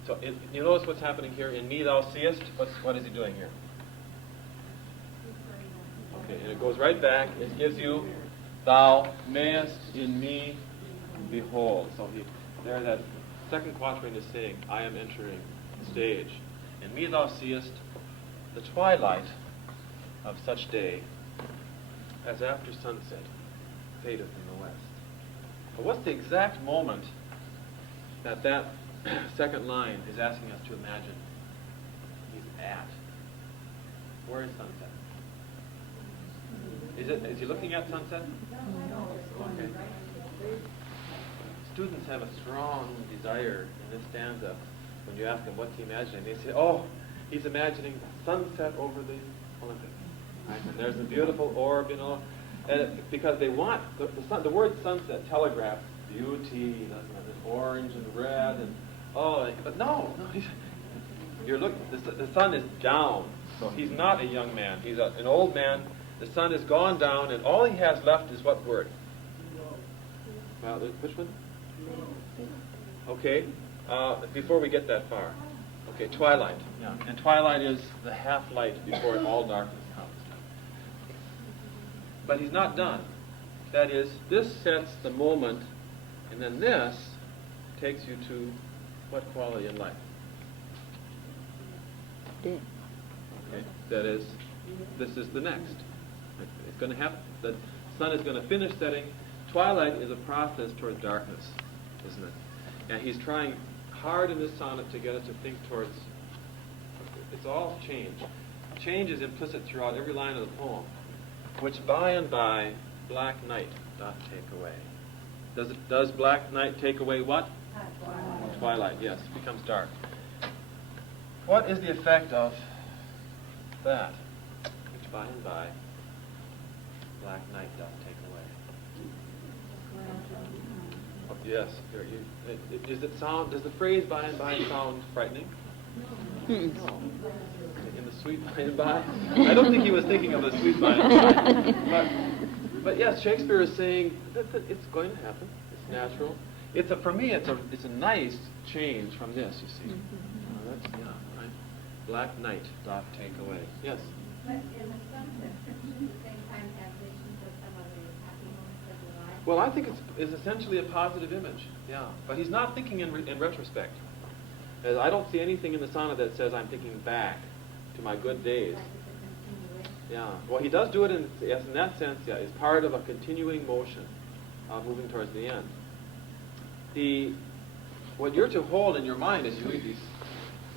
So you notice what's happening here. In me thou seest. What is he doing here? Okay, and it goes right back. It gives you thou mayest in me behold. So there that second quatrain is saying, I am entering the stage. In me thou seest the twilight of such day as after sunset fadeth in the west. But what's the exact moment that second line is asking us to imagine he's at? Where is sunset? Is he looking at sunset? Okay. Students have a strong desire in this stanza when you ask them what's he imagining. They say, oh, he's imagining sunset over the Olympics. Right? And there's a beautiful orb, and because they want, the word sunset telegraphs beauty, doesn't it? And orange and red, and but no, you're looking, the sun is down, so he's not a young man, he's an old man. The sun has gone down, and all he has left is what word? Well, which one? Okay, before we get that far. Okay, twilight. Yeah. And twilight is the half-light before all darkness comes. But he's not done. That is, this sets the moment, and then this takes you to what quality in life? Day. Okay, that is, this is the next. It's going to happen. The sun is going to finish setting. Twilight is a process toward darkness, isn't it? And he's trying hard in this sonnet to get us to think towards, it's all change. Change is implicit throughout every line of the poem, which by and by black night doth take away. Does black night take away what? Twilight. Twilight, yes, it becomes dark. What is the effect of that, which by and by black night doth take away? Oh, yes. Does the phrase by and by sound frightening? No. In the sweet by and by? I don't think he was thinking of the sweet by and by. But yes, Shakespeare is saying that it's going to happen. It's natural. For me, it's a nice change from this, you see. Right. Black night doth take away. Yes? But in the sunset, at the same time have visions of some of the happy moments of your life. Well, I think it's essentially a positive image, yeah. But he's not thinking in retrospect. As I don't see anything in the sonnet that says I'm thinking back to my good days. Like it's a continuation. Yeah. Well, he does do it in that sense, yeah. It's part of a continuing motion, moving towards the end. What you're to hold in your mind as you read these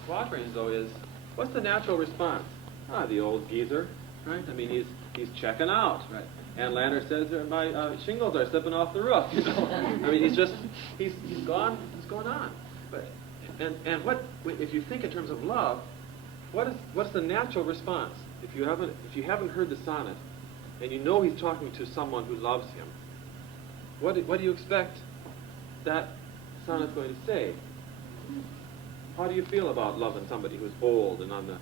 quatrains, though, is what's the natural response? The old geezer, right? I mean, he's checking out, right? And Lander says my shingles are slipping off the roof. I mean, he's gone what's going on? But and what if you think in terms of love? What's the natural response if you haven't heard the sonnet and you know he's talking to someone who loves him? What do you expect that sonnet's going to say? How do you feel about loving somebody who's old and on the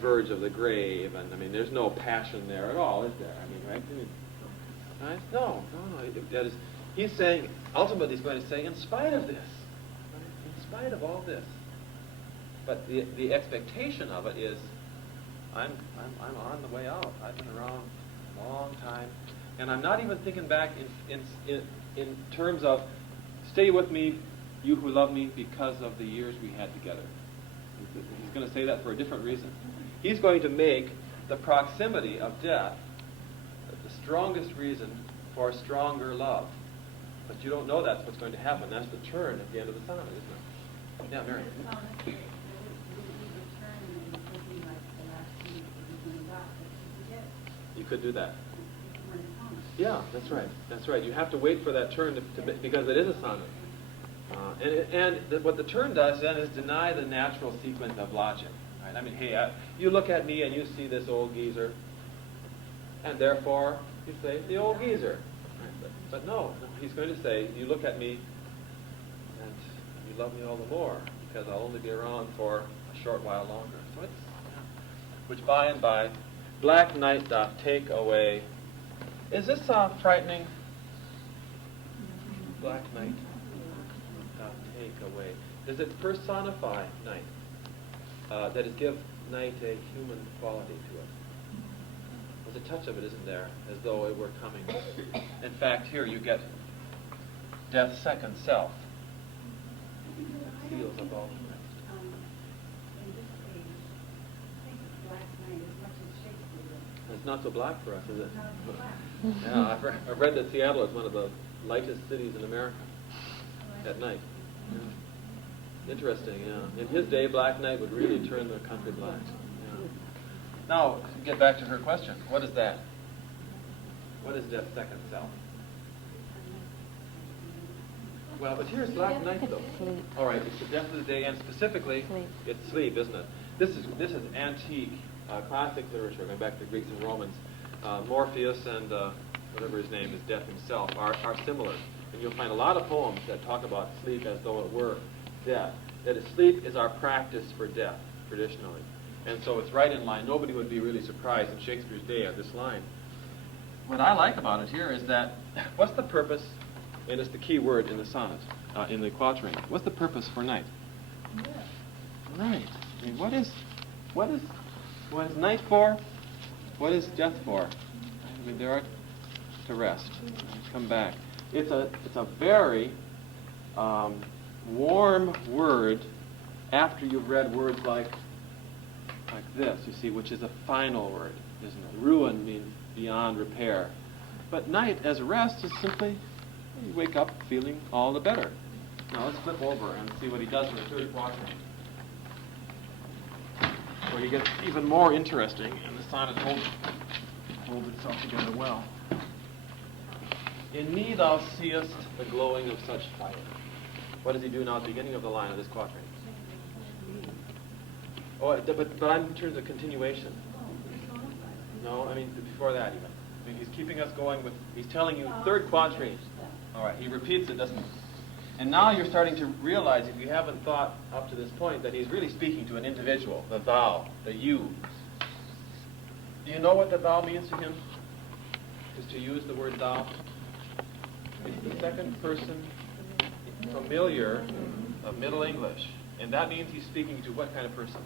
verge of the grave? And I mean, there's no passion there at all, is there? I mean, right? Right? No. That is, he's saying, ultimately, he's going to say, in spite of this, right? In spite of all this. But the expectation of it is, I'm on the way out. I've been around a long time, and I'm not even thinking back in terms of, stay with me, you who love me, because of the years we had together. He's going to say that for a different reason. He's going to make the proximity of death the strongest reason for stronger love. But you don't know that's what's going to happen. That's the turn at the end of the sonnet, isn't it? Yeah, Mary. You could do that. Yeah, that's right. That's right. You have to wait for that turn because it is a sonnet. What the turn does then is deny the natural sequence of logic. Right? I mean, hey, you look at me and you see this old geezer, and therefore you say the old geezer. Right? But no, he's going to say, you look at me and you love me all the more because I'll only be around for a short while longer. So it's which by and by, black night doth take away. Is this frightening? Black night doth take away. Does it personify night? That is, give night a human quality to it. There's a touch of it, isn't there? As though it were coming. In fact, here you get death's second self. Seals of all the rest. In this age, I think it's black night as much as Shakespeare. It's not so black for us, is it? Not so black. Yeah, I've read that Seattle is one of the lightest cities in America at night. Yeah. Interesting, yeah. In his day, black night would really turn the country black. Yeah. Now, to get back to her question, what is that? What is death's second self? Well, but here's black night, though. Sleep. All right, it's the death of the day, and specifically, Sleep. It's sleep, isn't it? This is antique, classic literature, going back to the Greeks and Romans. Morpheus and whatever his name is, Death himself, are similar. And you'll find a lot of poems that talk about sleep as though it were death. That is, sleep is our practice for death, traditionally. And so it's right in line. Nobody would be really surprised in Shakespeare's day at this line. What I like about it here is that, what's the purpose, and it's the key word in the sonnet, in the quatrain, what's the purpose for night? Night. I mean, what is night for? What is death for? I mean, there are to rest, come back. It's a very warm word after you've read words like this, you see, which is a final word, isn't it? Ruin means beyond repair. But night as rest is simply, you wake up feeling all the better. Now let's flip over and see what he does in the third quatrain, where he gets even more interesting, and the sonnet holds itself together well. In me thou seest the glowing of such fire. What does he do now at the beginning of the line of this quatrain? Oh, but I'm in terms of continuation. No, I mean before that even. I mean, he's keeping us going with, he's telling you third quatrain. All right, he repeats it, doesn't he? And now you're starting to realize, if you haven't thought up to this point, that he's really speaking to an individual, the thou, the you. Do you know what the thou means to him? Is to use the word thou. It's the second person familiar of Middle English. And that means he's speaking to what kind of person?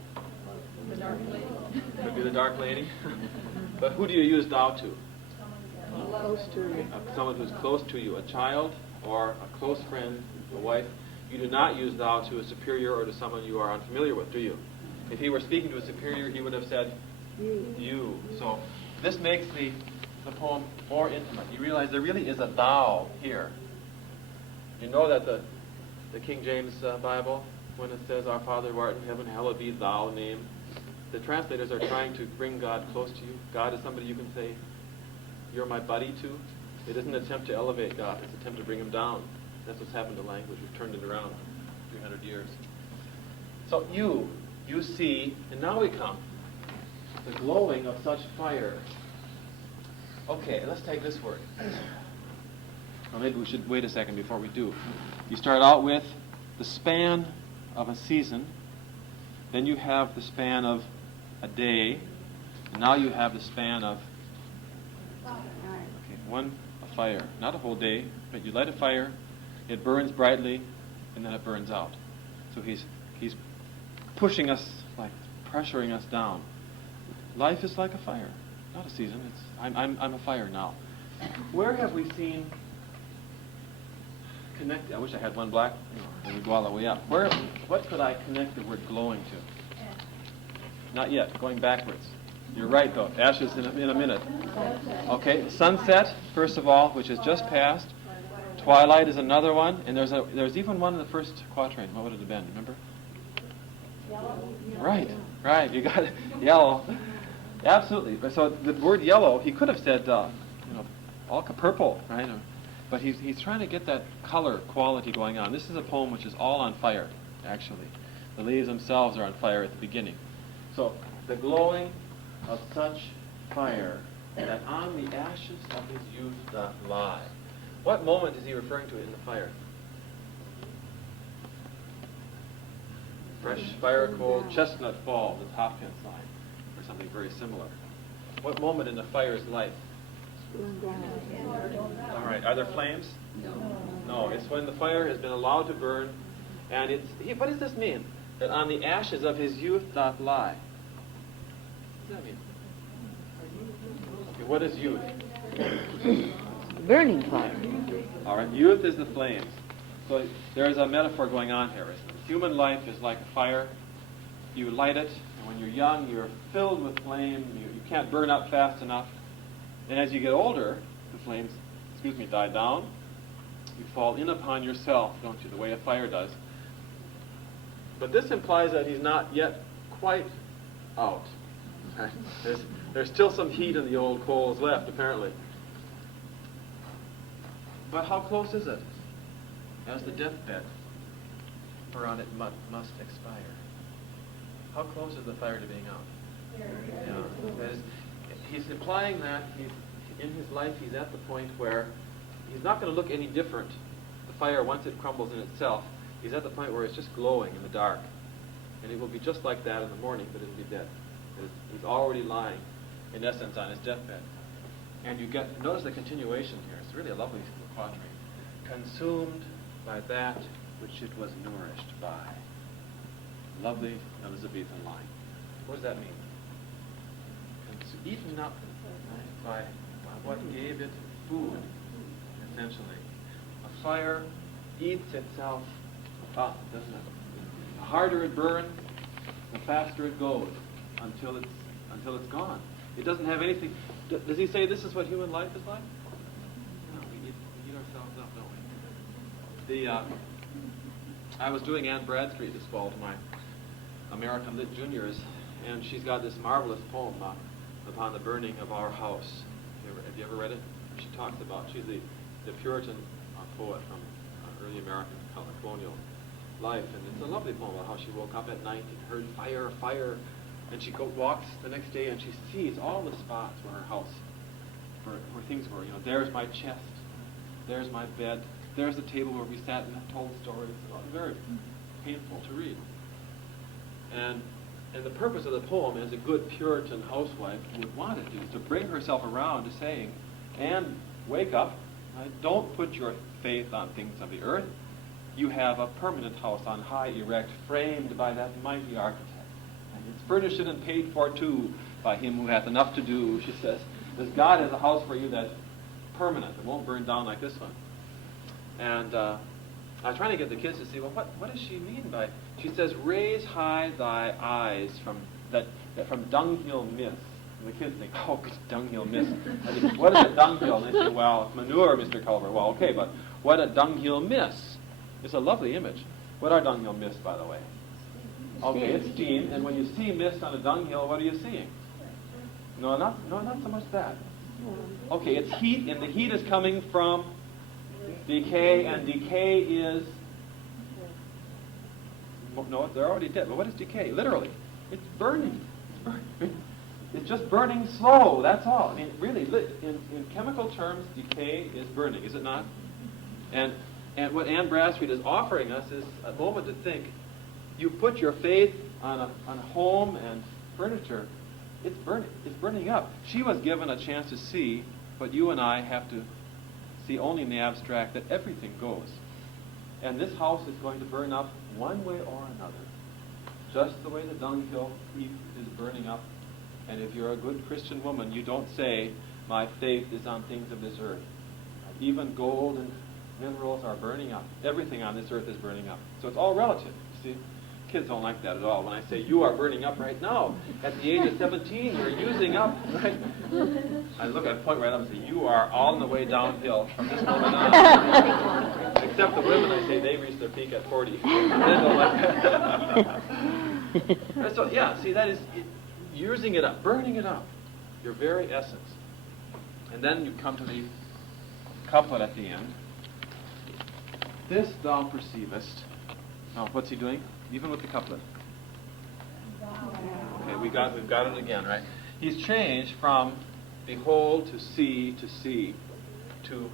The dark lady. Could be the dark lady. But who do you use thou to? Close to you. Someone who's close to you, a child or a close friend, a wife. You do not use thou to a superior or to someone you are unfamiliar with, do you? If he were speaking to a superior, he would have said you. So this makes the poem more intimate. You realize there really is a thou here. You know that the King James Bible, when it says, Our Father who art in heaven, hallowed be thou name, the translators are trying to bring God close to you. God is somebody you can say, you're my buddy to. It isn't an attempt to elevate God, it's an attempt to bring him down. That's what's happened to language. We've turned it around. 300 years. So you see, and now we come, the glowing of such fire. Okay, let's take this word. Well, maybe we should wait a second before we do. You start out with the span of a season, then you have the span of a day, and now you have the span of a fire. Not a whole day, but you light a fire, it burns brightly, and then it burns out. So he's pushing us, like pressuring us down. Life is like a fire, not a season. I'm a fire now. Where have we seen connect? I wish I had one black. No, it would go all the way up. What could I connect the word glowing to? Not yet. Going backwards. You're right, though. Ashes in a minute. Okay. Sunset, first of all, which has just passed. Twilight is another one, and there's even one in the first quatrain. What would it have been? Remember? Right. You got it. Yellow. Absolutely. So the word yellow, he could have said, all purple, right? But he's trying to get that color quality going on. This is a poem which is all on fire, actually. The leaves themselves are on fire at the beginning. So the glowing of such fire that on the ashes of his youth doth lie. What moment is he referring to in the fire? Fresh fire cold chestnut falls, it's Hopkins' line, or something very similar. What moment in the fire's life? All right, are there flames? No, it's when the fire has been allowed to burn, and what does this mean? That on the ashes of his youth doth lie. What does that mean? Okay, what is youth? Burning fire. All right, youth is the flames. So there is a metaphor going on here. Human life is like a fire. You light it, and when you're young, you're filled with flame. You can't burn up fast enough. And as you get older, the flames, die down. You fall in upon yourself, don't you, the way a fire does. But this implies that he's not yet quite out. Right? There's still some heat in the old coals left, apparently. But how close is it? As the deathbed, whereon it must expire. How close is the fire to being out? Yeah. That is, he's implying that in his life he's at the point where he's not going to look any different. The fire, once it crumbles in itself, he's at the point where it's just glowing in the dark. And it will be just like that in the morning, but it'll be dead. He's already lying, in essence, on his deathbed. And notice the continuation here. It's really a lovely quatrain. Consumed by that which it was nourished by. Lovely Elizabethan line. What does that mean? Eaten up by what gave it food, essentially. A fire eats itself up, doesn't it? The harder it burns, the faster it goes until it's gone. It doesn't have anything. Does he say this is what human life is like? No, we eat ourselves up, don't we? I was doing Anne Bradstreet this fall to my American Lit Juniors, and she's got this marvelous poem upon the burning of our house. Have you ever read it? She talks about, she's the Puritan poet from early American colonial life, and it's a lovely poem about how she woke up at night and heard fire, and she walks the next day and she sees all the spots where her house, where things were. There's my chest, there's my bed, there's the table where we sat and told stories. Very painful to read. And the purpose of the poem, as a good Puritan housewife would want to do, is to bring herself around to saying, and wake up, right? Don't put your faith on things of the earth. You have a permanent house on high erect, framed by that mighty architect. And it's furnished and paid for too by him who hath enough to do, she says. Because God has a house for you that's permanent. It won't burn down like this one. And I'm trying to get the kids to see, well, what does she mean by, she says, raise high thy eyes from dunghill mist. And the kids think, oh, dunghill mist. What is a dunghill? And they say, well, it's manure, Mr. Culbert. Well, okay, but what a dunghill mist? It's a lovely image. What are dunghill mists, by the way? Okay, it's steam, and when you see mist on a dunghill, what are you seeing? No, not so much that. Okay, it's heat, and the heat is coming from decay, and decay is No, they're already dead. But what is decay? Literally, it's burning. It's just burning slow, that's all. I mean, really, in chemical terms, decay is burning, is it not? And what Anne Bradstreet is offering us is a moment to think. You put your faith on a home and furniture, it's burning up. She was given a chance to see what you and I have to see only in the abstract, that everything goes. And this house is going to burn up one way or another, just the way the dunghill heap is burning up. And if you're a good Christian woman, you don't say, my faith is on things of this earth. Even gold and minerals are burning up. Everything on this earth is burning up. So it's all relative, you see. Kids don't like that at all. When I say, you are burning up right now, at the age of 17, you're using up, right? I point right up and say, you are all the way downhill from this moment on. Except the women, I say, they reach their peak at 40. They don't like that. So, yeah, see, that is using it up, burning it up, your very essence. And then you come to the couplet at the end. This thou perceivest. Now, what's he doing? Even with the couplet. Okay, we've got it again, right? He's changed from behold to see to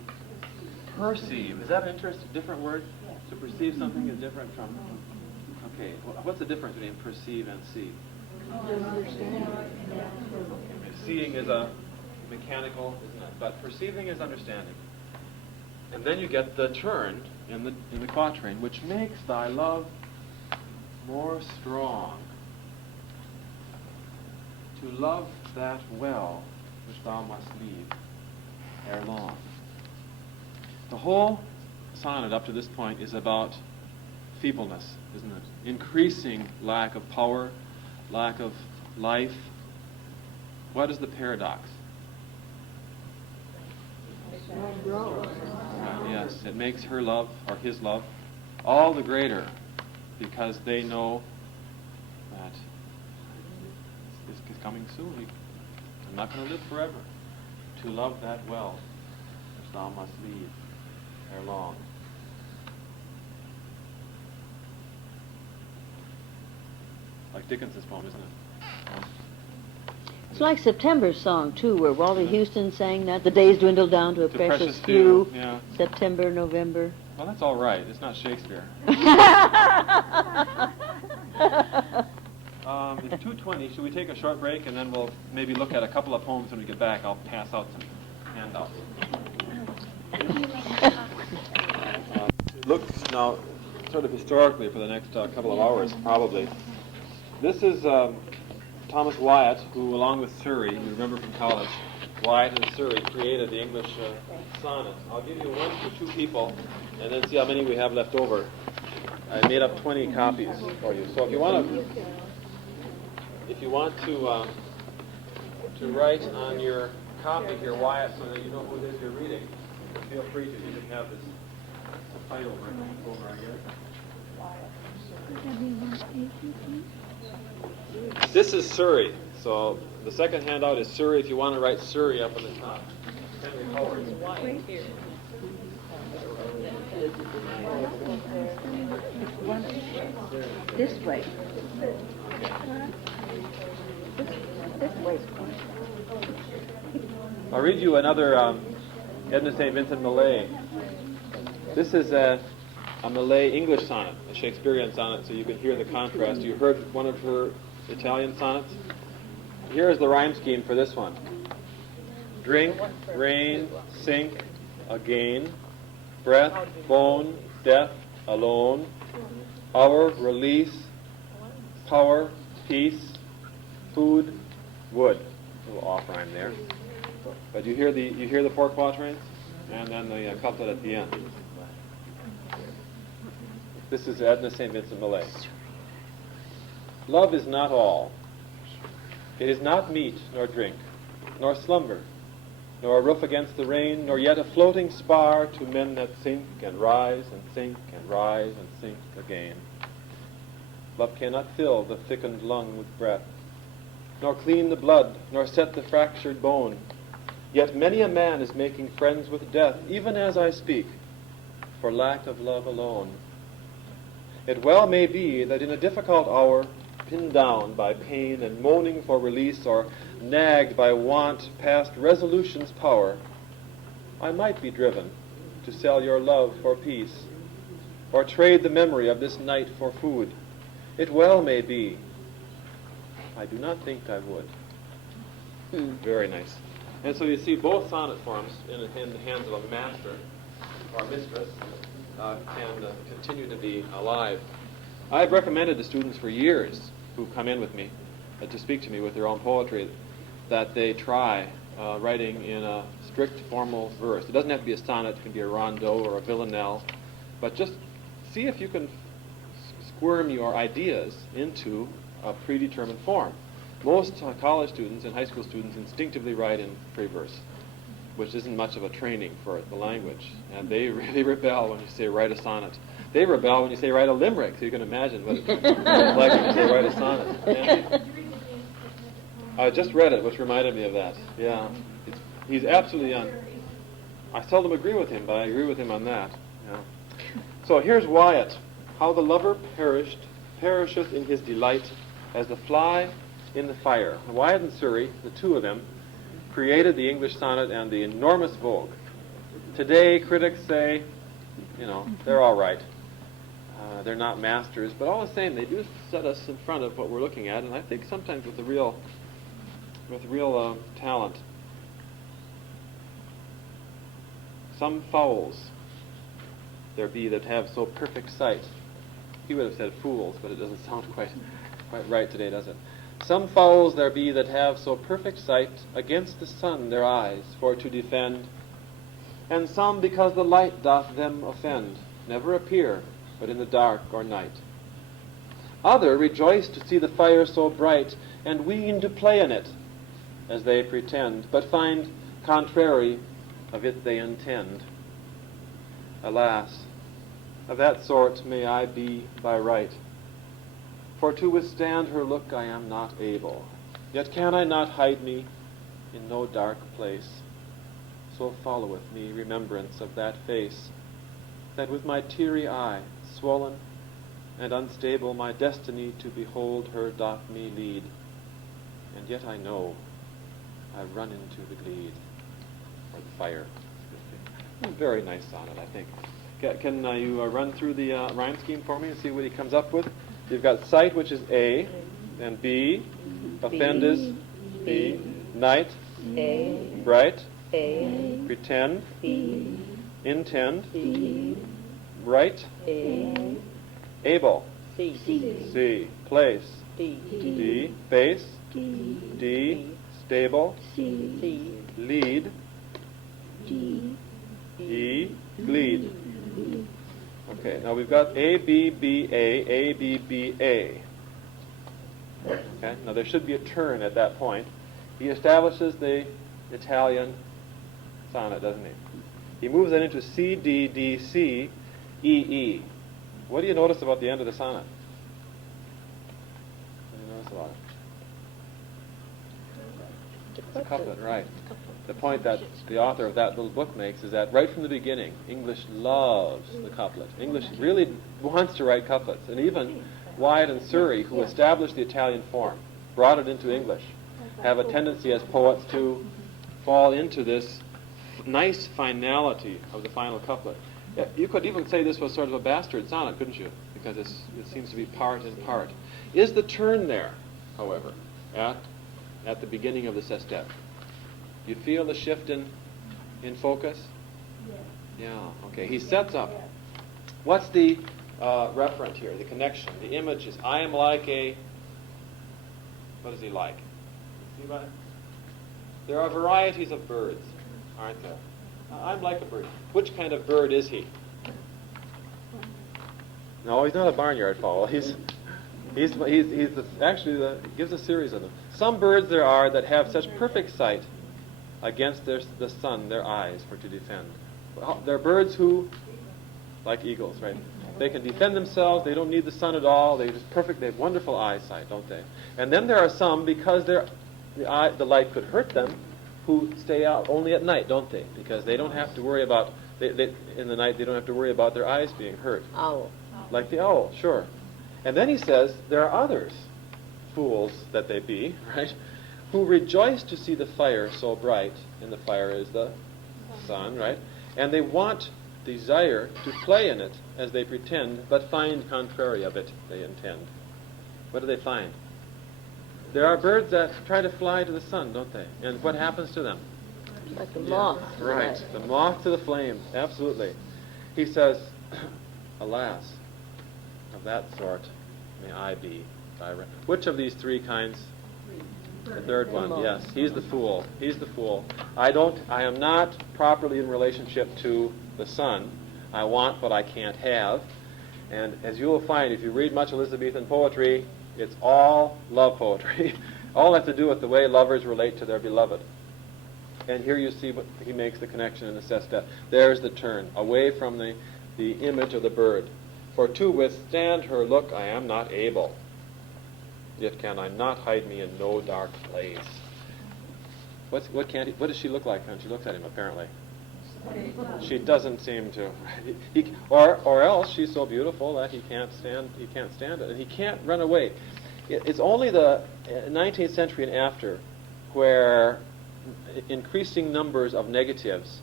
perceive. Is that an interesting, different word? To perceive something is different from. Okay, what's the difference between perceive and see? Seeing is a mechanical, isn't it? But perceiving is understanding. And then you get the turn in the quatrain, which makes thy love more strong. To love that well which thou must leave ere long. The whole sonnet up to this point is about feebleness, isn't it? Increasing lack of power, lack of life. What is the paradox? Yes, it makes her love, or his love, all the greater because they know that this is coming soon. I'm not going to live forever. To love that well which thou must leave ere long. Like Dickinson's poem, isn't it? It's like September's song, too, where Walter Houston sang that. The days dwindle down to a precious few. Yeah. September, November. Well, that's all right. It's not Shakespeare. It's 2:20. Should we take a short break and then we'll maybe look at a couple of poems when we get back? I'll pass out some handouts. Look now, sort of historically for the next couple of hours, probably. This is Thomas Wyatt, who, along with Surrey, you remember from college, Wyatt and Surrey created the English sonnet. I'll give you one for two people, and then see how many we have left over. I made up 20 copies for you. So if you want to write on your copy here, Wyatt, so that you know who it is you're reading, feel free to. You can have this title right over here. This is Surrey. So the second handout is Surrey. If you want to write Surrey up on the top. Henry Howard. This way. This way. I'll read you another Edna St. Vincent Millay. This is a Millay English sonnet, a Shakespearean sonnet, so you can hear the contrast. You heard one of her Italian sonnets? Here is the rhyme scheme for this one. Drink, rain, sink, again, breath, bone, death, alone, hour, release, power, peace, food, wood. A little off rhyme there. But you hear the four quatrains? And then the couplet at the end. This is Edna St. Vincent Millay. Love is not all. It is not meat nor drink, nor slumber, nor a roof against the rain, nor yet a floating spar to men that sink and rise and sink and rise and sink again. Love cannot fill the thickened lung with breath, nor clean the blood, nor set the fractured bone. Yet many a man is making friends with death, even as I speak, for lack of love alone. It well may be that in a difficult hour, pinned down by pain and moaning for release, or nagged by want past resolution's power, I might be driven to sell your love for peace, or trade the memory of this night for food. It well may be. I do not think I would. Very nice. And so you see both sonnet forms in the hands of a master or mistress can continue to be alive. I've recommended to students for years who come in with me to speak to me with their own poetry that they try writing in a strict formal verse. It doesn't have to be a sonnet, it can be a rondeau or a villanelle, but just see if you can squirm your ideas into a predetermined form. Most college students and high school students instinctively write in free verse, which isn't much of a training for the language, and they really rebel when you say write a sonnet. They rebel when you say write a limerick, so you can imagine what it's like when you say write a sonnet. And I just read it, which reminded me of that. Yeah, he's absolutely on. I seldom agree with him, but I agree with him on that. Yeah. So here's Wyatt. How the lover perisheth in his delight, as the fly in the fire. Wyatt and Surrey, the two of them, created the English sonnet and the enormous vogue. Today, critics say, they're all right. They're not masters, but all the same, they do set us in front of what we're looking at, and I think sometimes with real talent. Some fowls there be that have so perfect sight. He would have said fools, but it doesn't sound quite right today, does it? Some fowls there be that have so perfect sight against the sun their eyes for to defend, and some because the light doth them offend, never appear but in the dark or night. Other rejoice to see the fire so bright, and ween to play in it, as they pretend, but find contrary of it they intend. Alas, of that sort may I be by right, for to withstand her look I am not able. Yet can I not hide me in no dark place, so followeth me remembrance of that face, that with my teary eye, swollen and unstable, my destiny to behold her doth me lead. And yet I know I run into the glade, or the fire. Very nice sonnet, I think. Can you run through the rhyme scheme for me and see what he comes up with? You've got sight, which is A, and B, offend is B, night, A, bright, A, pretend, B, intend, B, right, A, able, C, C, place, D, D, face, D, stable, C, lead, E, glede. Okay, now we've got A, B, B, A, B, B, A. Okay, now there should be a turn at that point. He establishes the Italian sonnet, doesn't he? He moves it into C, D, D, C, E, E. What do you notice about the end of the sonnet? What do you notice about it? It's a couplet, right. The point that the author of that little book makes is that right from the beginning, English loves the couplet. English really wants to write couplets. And even Wyatt and Surrey, who established the Italian form, brought it into English, have a tendency as poets to fall into this nice finality of the final couplet. You could even say this was sort of a bastard sonnet, couldn't you? Because it seems to be part and part. Is the turn there, however, at the beginning of the sestet? You feel the shift in focus? Yeah, okay. He sets up. What's the referent here, the connection? The image is, I am like a... What is he like? Anybody? There are varieties of birds, aren't there? I'm like a bird. Which kind of bird is he? No, he's not a barnyard fowl. He gives a series of them. Some birds there are that have such perfect sight against the sun, their eyes for to defend. They're birds who, like eagles, right? They can defend themselves. They don't need the sun at all. They're just perfect. They have wonderful eyesight, don't they? And then there are some, because the light could hurt them, who stay out only at night, don't they? Because they don't have to worry about in the night. They don't have to worry about their eyes being hurt. Owl. Like the owl, sure. And then he says, there are others, fools that they be, right, who rejoice to see the fire so bright, and the fire is the sun, right? And they desire to play in it as they pretend, but find contrary of it they intend. What do they find? There are birds that try to fly to the sun, don't they? And what happens to them? Like the moth. Right, the moth to the flame, absolutely. He says, alas, of that sort may I be. Which of these three kinds? The third one, yes. He's the fool. He's the fool. I am not properly in relationship to the sun. I want what I can't have. And as you will find, if you read much Elizabethan poetry, it's all love poetry. All has to do with the way lovers relate to their beloved. And here you see what he makes the connection in the sesta. There's the turn, away from the image of the bird. For to withstand her look I am not able, yet can I not hide me in no dark place. What does she look like when she looks at him, apparently? She doesn't seem to. Or else she's so beautiful that he can't stand it. And he can't run away. It's only the 19th century and after where increasing numbers of negatives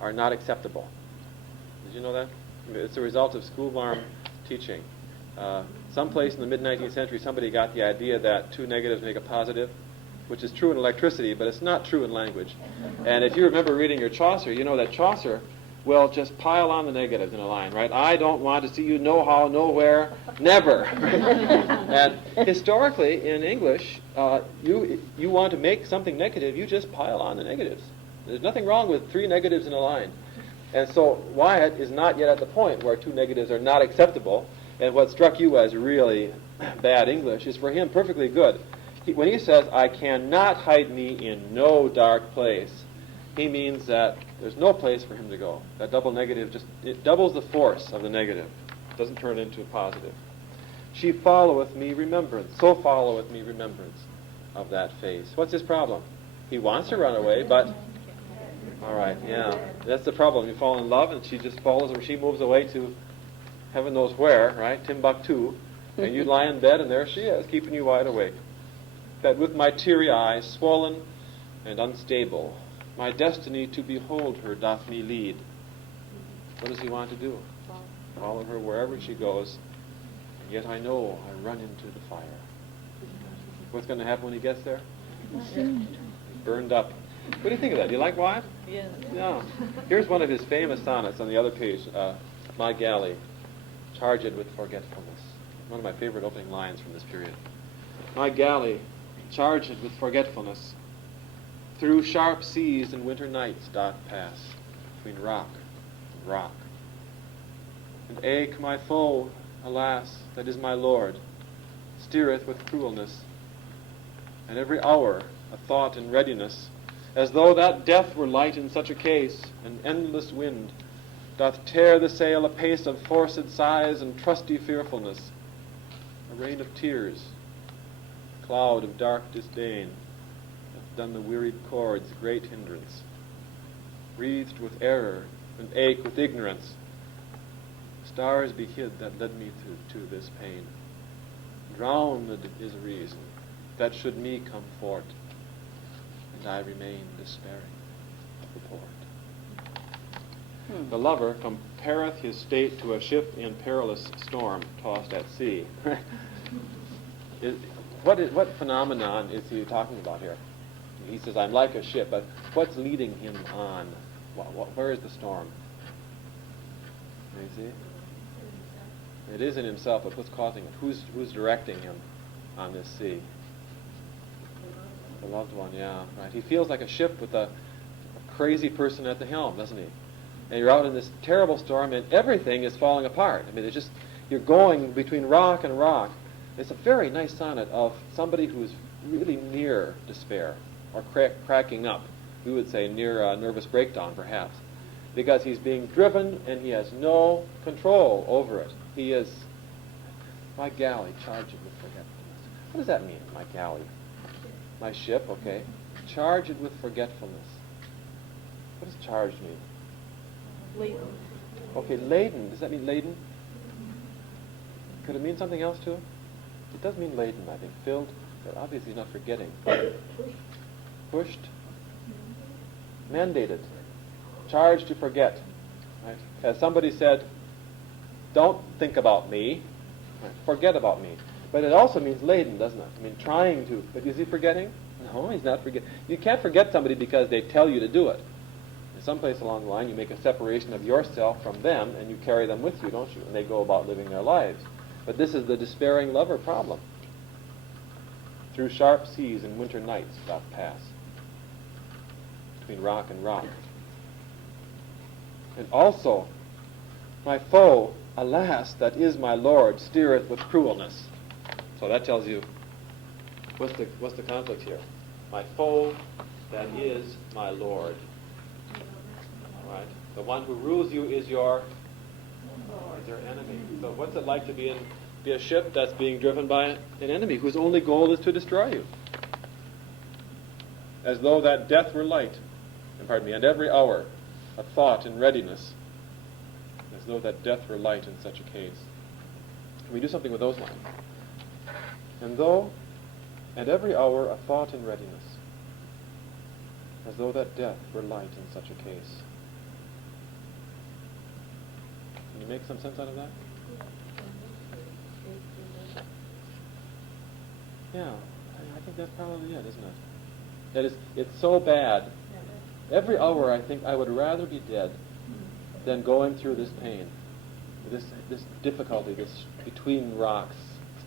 are not acceptable. Did you know that? It's a result of schoolmarm teaching. Someplace in the mid-19th century, somebody got the idea that two negatives make a positive, which is true in electricity, but it's not true in language. And if you remember reading your Chaucer, you know that Chaucer will just pile on the negatives in a line, right? I don't want to see you no how, nowhere, never. And historically, in English, you want to make something negative, you just pile on the negatives. There's nothing wrong with three negatives in a line. And so Wyatt is not yet at the point where two negatives are not acceptable, and what struck you as really bad English is for him perfectly good. When he says, I cannot hide me in no dark place, he means that there's no place for him to go. That double negative it doubles the force of the negative. It doesn't turn into a positive. She followeth me remembrance. So followeth me remembrance of that face. What's his problem? He wants to run away, but... All right, yeah. That's the problem. You fall in love, and she just follows, or she moves away to heaven knows where, right? Timbuktu. And you lie in bed, and there she is, keeping you wide awake. That with my teary eyes, swollen and unstable, my destiny to behold her doth me lead. What does he want to do? Follow her wherever she goes. And yet I know I run into the fire. What's going to happen when he gets there? Burned up. What do you think of that? Do you like Wyatt? Yes. Yeah. Here's one of his famous sonnets on the other page. My galley, charged with forgetfulness. One of my favorite opening lines from this period. My galley, charged with forgetfulness, through sharp seas and winter nights doth pass, between rock and rock. And eke my foe, alas, that is my lord, steereth with cruelness, and every hour a thought in readiness, as though that death were light in such a case, an endless wind doth tear the sail apace of forced sighs and trusty fearfulness, a rain of tears, a cloud of dark disdain, hath done the wearied chords great hindrance, wreathed with error and ache with ignorance. Stars be hid that led me to this pain. Drowned is reason that should me come forth, and I remain despairing of the port. The lover compareth his state to a ship in perilous storm tossed at sea. What phenomenon is he talking about here? He says, I'm like a ship, but what's leading him on? Where is the storm? You see? It isn't himself, but what's causing it? Who's directing him on this sea? The loved one, yeah. Right. He feels like a ship with a crazy person at the helm, doesn't he? And you're out in this terrible storm, and everything is falling apart. I mean, it's just, you're going between rock and rock. It's a very nice sonnet of somebody who's really near despair, or cracking up. We would say near a nervous breakdown, perhaps. Because he's being driven, and he has no control over it. He is, my galley, charged with forgetfulness. What does that mean, my galley? My ship, okay. Charged with forgetfulness. What does charged mean? Laden. Okay, laden. Does that mean laden? Could it mean something else too? It does mean laden, I think. Filled, but obviously not forgetting. Pushed. Mandated. Charged to forget. Right? As somebody said, don't think about me. Right? Forget about me. But it also means laden, doesn't it? I mean, trying to. But is he forgetting? No, he's not forgetting. You can't forget somebody because they tell you to do it. Someplace along the line, you make a separation of yourself from them, and you carry them with you, don't you? And they go about living their lives. But this is the despairing lover problem. Through sharp seas and winter nights doth pass, between rock and rock. And also, my foe, alas, that is my Lord, steereth with cruelness. So that tells you, what's the conflict here? My foe, that is my Lord. Right? The one who rules you is your enemy. So what's it like to be a ship that's being driven by an enemy whose only goal is to destroy you? As though that death were light, and every hour a thought in readiness. As though that death were light in such a case. Can we do something with those lines? And every hour a thought in readiness. As though that death were light in such a case. Can you make some sense out of that? Yeah, I think that's probably it, isn't it? That is, it's so bad. Every hour I think I would rather be dead than going through this pain, this difficulty, this between rocks,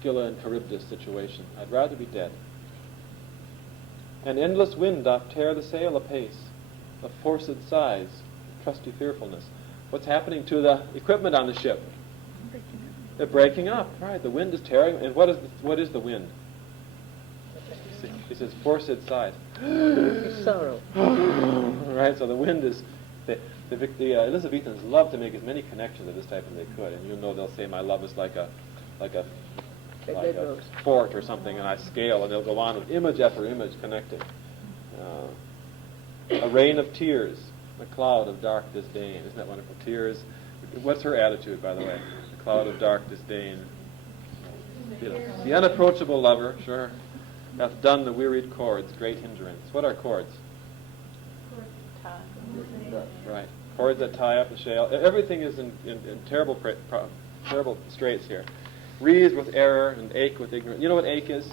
Scylla and Charybdis situation. I'd rather be dead. An endless wind doth tear the sail apace, of forced sighs, trusty fearfulness. What's happening to the equipment on the ship? They're breaking up, right? The wind is tearing, and what is the wind? It says forced sighs. Sorrow. Right, so the wind is... The Elizabethans love to make as many connections of this type as they could, and you'll know they'll say, my love is like a fort or something, and I scale, and they'll go on with image after image connected. A rain of tears, a cloud of dark disdain. Isn't that wonderful? Tears. What's her attitude, by the way? The cloud of dark disdain. The unapproachable lover, sure, hath done the wearied chords great hindrance. What are chords? Right. Chords that tie up the shale. Everything is in terrible straits here. Wreathed with error and ache with ignorance. You know what ache is?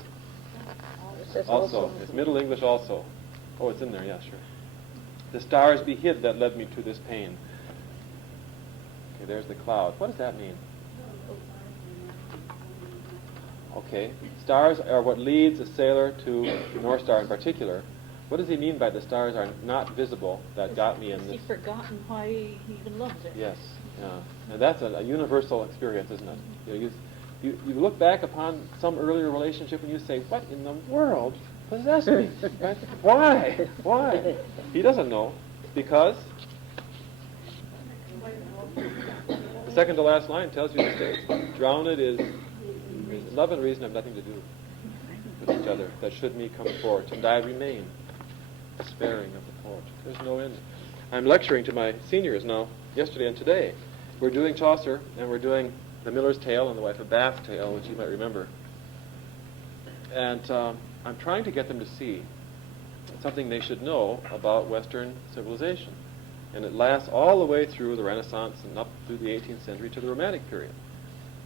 Also. It's Middle English also. Oh, it's in there, yeah, sure. The stars be hid that led me to this pain. Okay, there's the cloud. What does that mean? Okay, stars are what leads a sailor to the North Star in particular. What does he mean by the stars are not visible that got me in this? He's forgotten why he even loves it. Yes, yeah. And that's a universal experience, isn't it? You look back upon some earlier relationship and you say, what in the world possessed me? Right? Why? Why? He doesn't know. Because the second to last line tells you the state. Drowned is love and reason have nothing to do with each other. That should me come forth, and I remain despairing of the port. There's no end. I'm lecturing to my seniors now, yesterday and today. We're doing Chaucer, and we're doing The Miller's Tale and The Wife of Bath's Tale, which you might remember. And I'm trying to get them to see something they should know about Western civilization. And it lasts all the way through the Renaissance and up through the 18th century to the Romantic period.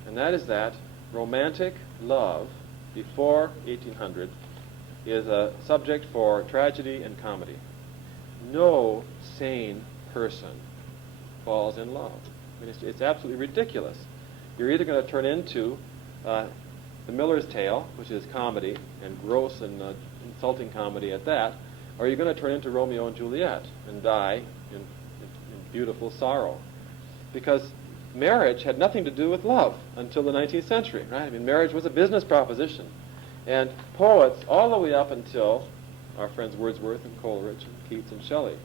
And that is that romantic love before 1800 is a subject for tragedy and comedy. No sane person falls in love. I mean, it's absolutely ridiculous. You're either going to turn into The Miller's Tale, which is comedy, and gross and insulting comedy at that, or you're going to turn into Romeo and Juliet and die in beautiful sorrow. Because marriage had nothing to do with love until the 19th century, right? I mean, marriage was a business proposition. And poets, all the way up until our friends Wordsworth and Coleridge and Keats and Shelley,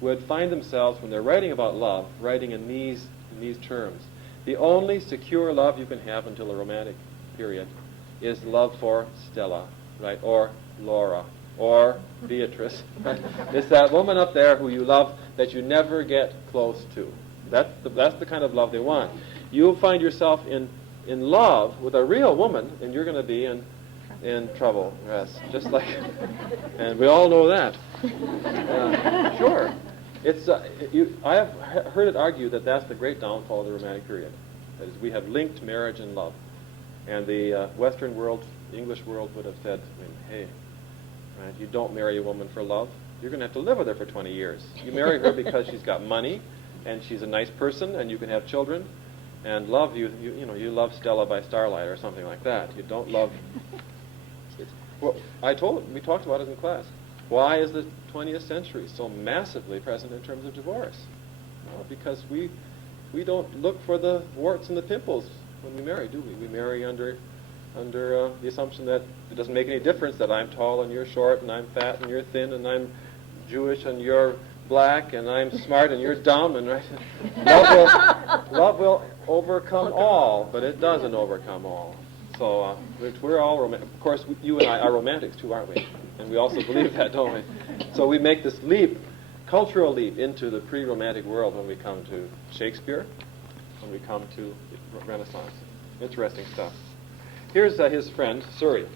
would find themselves, when they're writing about love, writing in these terms. The only secure love you can have until the Romantic period is love for Stella, right, or Laura, or Beatrice. Right? It's that woman up there who you love that you never get close to. That's the kind of love they want. You'll find yourself in in love with a real woman, and you're going to be in trouble. Yes, just like, and we all know that. Sure. It's I have heard it argued that that's the great downfall of the Romantic period. That is, we have linked marriage and love, and the Western world, English world, would have said, hey, right, you don't marry a woman for love. You're going to have to live with her for 20 years. You marry her because she's got money, and she's a nice person, and you can have children. And love, you love Stella by starlight or something like that. You don't love. Well, we talked about it in class. Why is the 20th century so massively present in terms of divorce? Well, because we don't look for the warts and the pimples when we marry, do we? We marry under the assumption that it doesn't make any difference that I'm tall and you're short, and I'm fat and you're thin, and I'm Jewish and you're black, and I'm smart and you're dumb, and right? Love will overcome all, but it doesn't overcome all. So we're all romantic. Of course, you and I are romantics too, aren't we? And we also believe that, don't we? So we make this leap, cultural leap, into the pre-romantic world when we come to Shakespeare, when we come to Renaissance. Interesting stuff. Here's his friend, Surrey.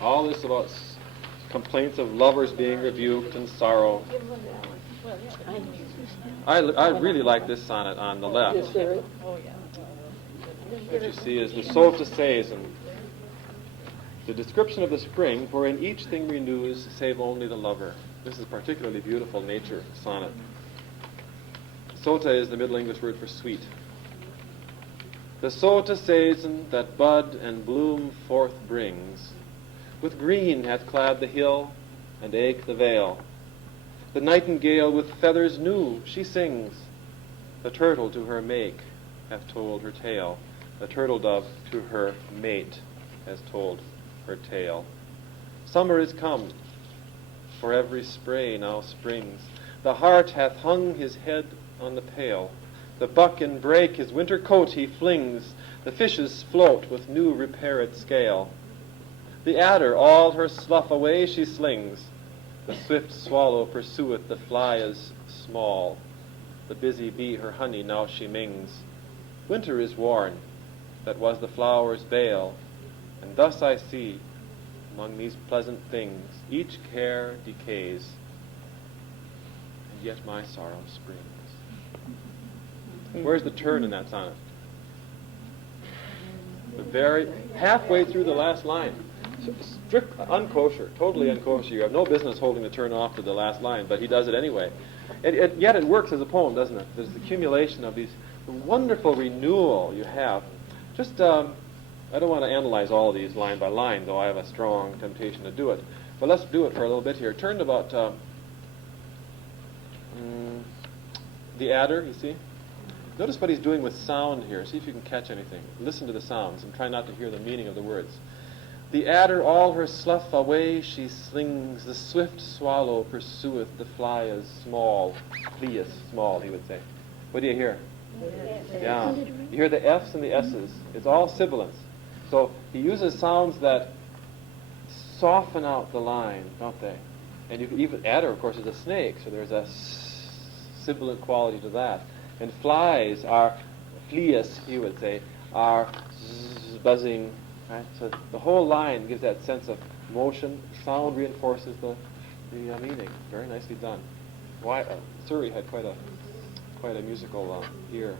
All this about complaints of lovers being rebuked and sorrow. I really like this sonnet on the left. What you see is the soote and the description of the spring, wherein each thing renews, save only the lover. This is a particularly beautiful nature sonnet. Soote is the Middle English word for sweet. The soote season that bud and bloom forth brings, with green hath clad the hill, and eke the vale. The nightingale with feathers new she sings. The turtle to her make hath told her tale. The turtle dove to her mate has told her tale. Summer is come, for every spray now springs. The hart hath hung his head on the pail. The buck in brake his winter coat he flings. The fishes float with new repaired scale. The adder all her slough away she slings. The swift swallow pursueth the fly is small. The busy bee her honey now she mings. Winter is worn, that was the flower's bale, and thus I see, among these pleasant things, each care decays, and yet my sorrow springs. Where's the turn in that sonnet? The very halfway through the last line. Strict unkosher, totally unkosher. You have no business holding the turn off to the last line, but he does it anyway. And yet it works as a poem, doesn't it? There's the accumulation of these wonderful renewal you have. Just, I don't want to analyze all of these line by line, though I have a strong temptation to do it. But let's do it for a little bit here. Turn to about the adder, you see? Notice what he's doing with sound here. See if you can catch anything. Listen to the sounds and try not to hear the meaning of the words. The adder all her slough away she slings. The swift swallow pursueth the fly is small. Fleas, small, he would say. What do you hear? Yeah. You hear the F's and the S's. It's all sibilants. So he uses sounds that soften out the line, don't they? And you can even, adder, of course, is a snake, so there's a sibilant quality to that. And flies are, fleas, he would say, are buzzing, right? So the whole line gives that sense of motion. Sound reinforces the meaning. Very nicely done. Surrey had quite a musical ear.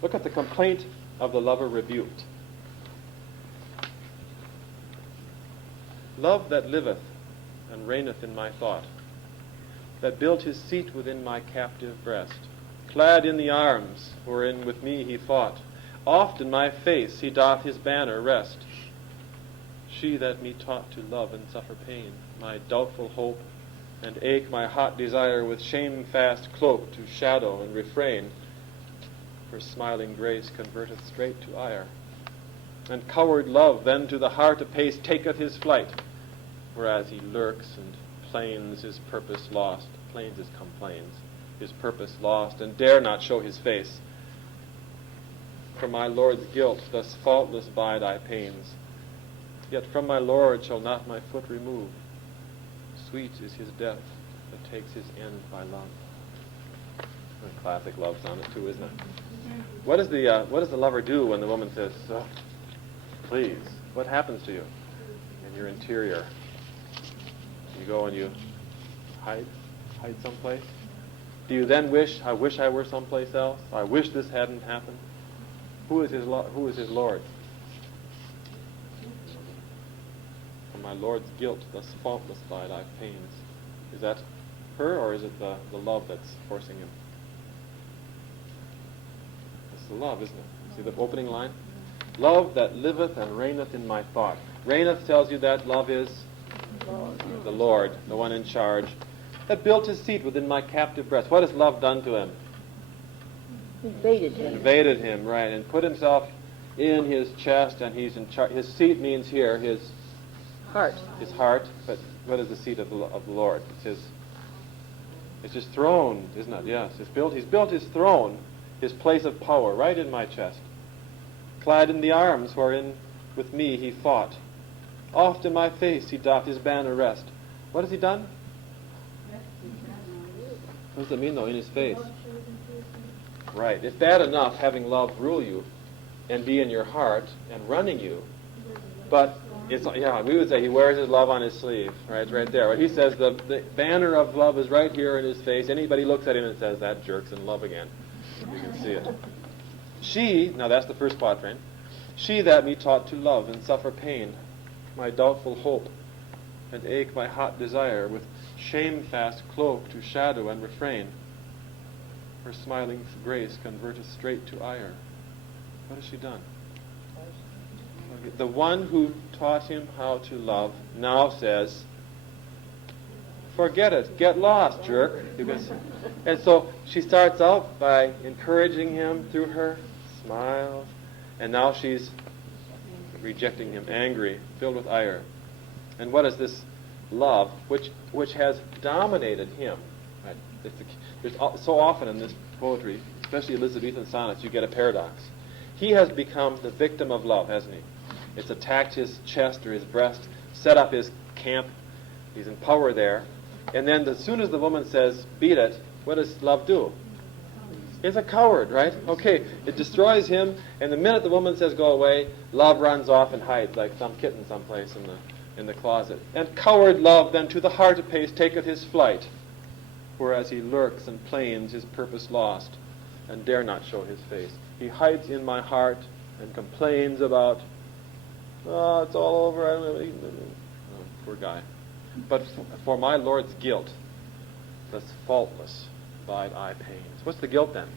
Look at the complaint of the lover rebuked. Love that liveth and reigneth in my thought, that built his seat within my captive breast, clad in the arms wherein with me he fought, oft in my face he doth his banner rest. She that me taught to love and suffer pain, my doubtful hope, and ache my hot desire with shamefast cloak to shadow and refrain, her smiling grace converteth straight to ire, and coward love then to the heart apace taketh his flight, whereas he lurks and plains his purpose lost, plains is complains, his purpose lost, and dare not show his face. For my Lord's guilt thus faultless bide I pains, yet from my Lord shall not my foot remove. Sweet is his death that takes his end by love. A classic love sonnet too, isn't it? What does the lover do when the woman says, oh, please? What happens to you in your interior? You go and you hide someplace? Do you then wish, I wish I were someplace else? I wish this hadn't happened? Who is his Lord? For my Lord's guilt, thus faultless by thy pains. Is that her, or is it the love that's forcing him? It's the love, isn't it? See the opening line? Love that liveth and reigneth in my thought. Reigneth tells you that love is the Lord, the one in charge, that built his seat within my captive breast. What has love done to him? Invaded him. Invaded him, right, and put himself in his chest, and he's in charge. His seat means here his Heart. His heart, but what is the seat of the Lord? It's his throne, isn't it? Yes, he's built his throne, his place of power, right in my chest. Clad in the arms wherein with me he fought. Oft in my face he doth his banner rest. What has he done? What does it mean, though, in his face? Right. It's bad enough having love rule you and be in your heart and running you, but we would say he wears his love on his sleeve, right? It's right there. But he says the banner of love is right here in his face. Anybody looks at him and says, that jerk's in love again. You can see it. She, now that's the first quatrain, she that me taught to love and suffer pain, my doubtful hope, and ache my hot desire, with shamefast cloak to shadow and refrain, her smiling grace converteth straight to ire. What has she done? The one who taught him how to love now says, forget it, get lost, jerk. And so she starts out by encouraging him through her smiles, and now she's rejecting him, angry, filled with ire. And what is this love which has dominated him? Right? There's so often in this poetry, especially Elizabethan sonnets, you get a paradox. He has become the victim of love, hasn't he? It's attacked his chest or his breast, set up his camp. He's in power there. And then as soon as the woman says, beat it, what does love do? He's a coward, right? Okay, it destroys him, and the minute the woman says go away, love runs off and hides like some kitten someplace in the closet. And coward love then to the heart apace taketh his flight, whereas he lurks and plains, his purpose lost, and dare not show his face. He hides in my heart and complains about, oh, it's all over. Oh, poor guy. But for my Lord's guilt, thus faultless by thy pains. What's the guilt then?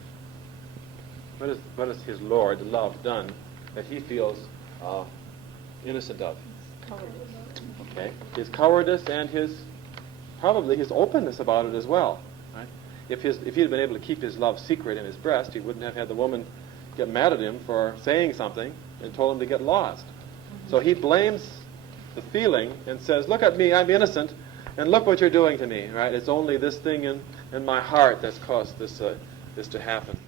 What has his Lord, love, done that he feels innocent of? Okay, his cowardice and probably his openness about it as well. Right? If he had been able to keep his love secret in his breast, he wouldn't have had the woman get mad at him for saying something and told him to get lost. So he blames the feeling and says, look at me, I'm innocent, and look what you're doing to me. Right? It's only this thing in my heart that's caused this to happen.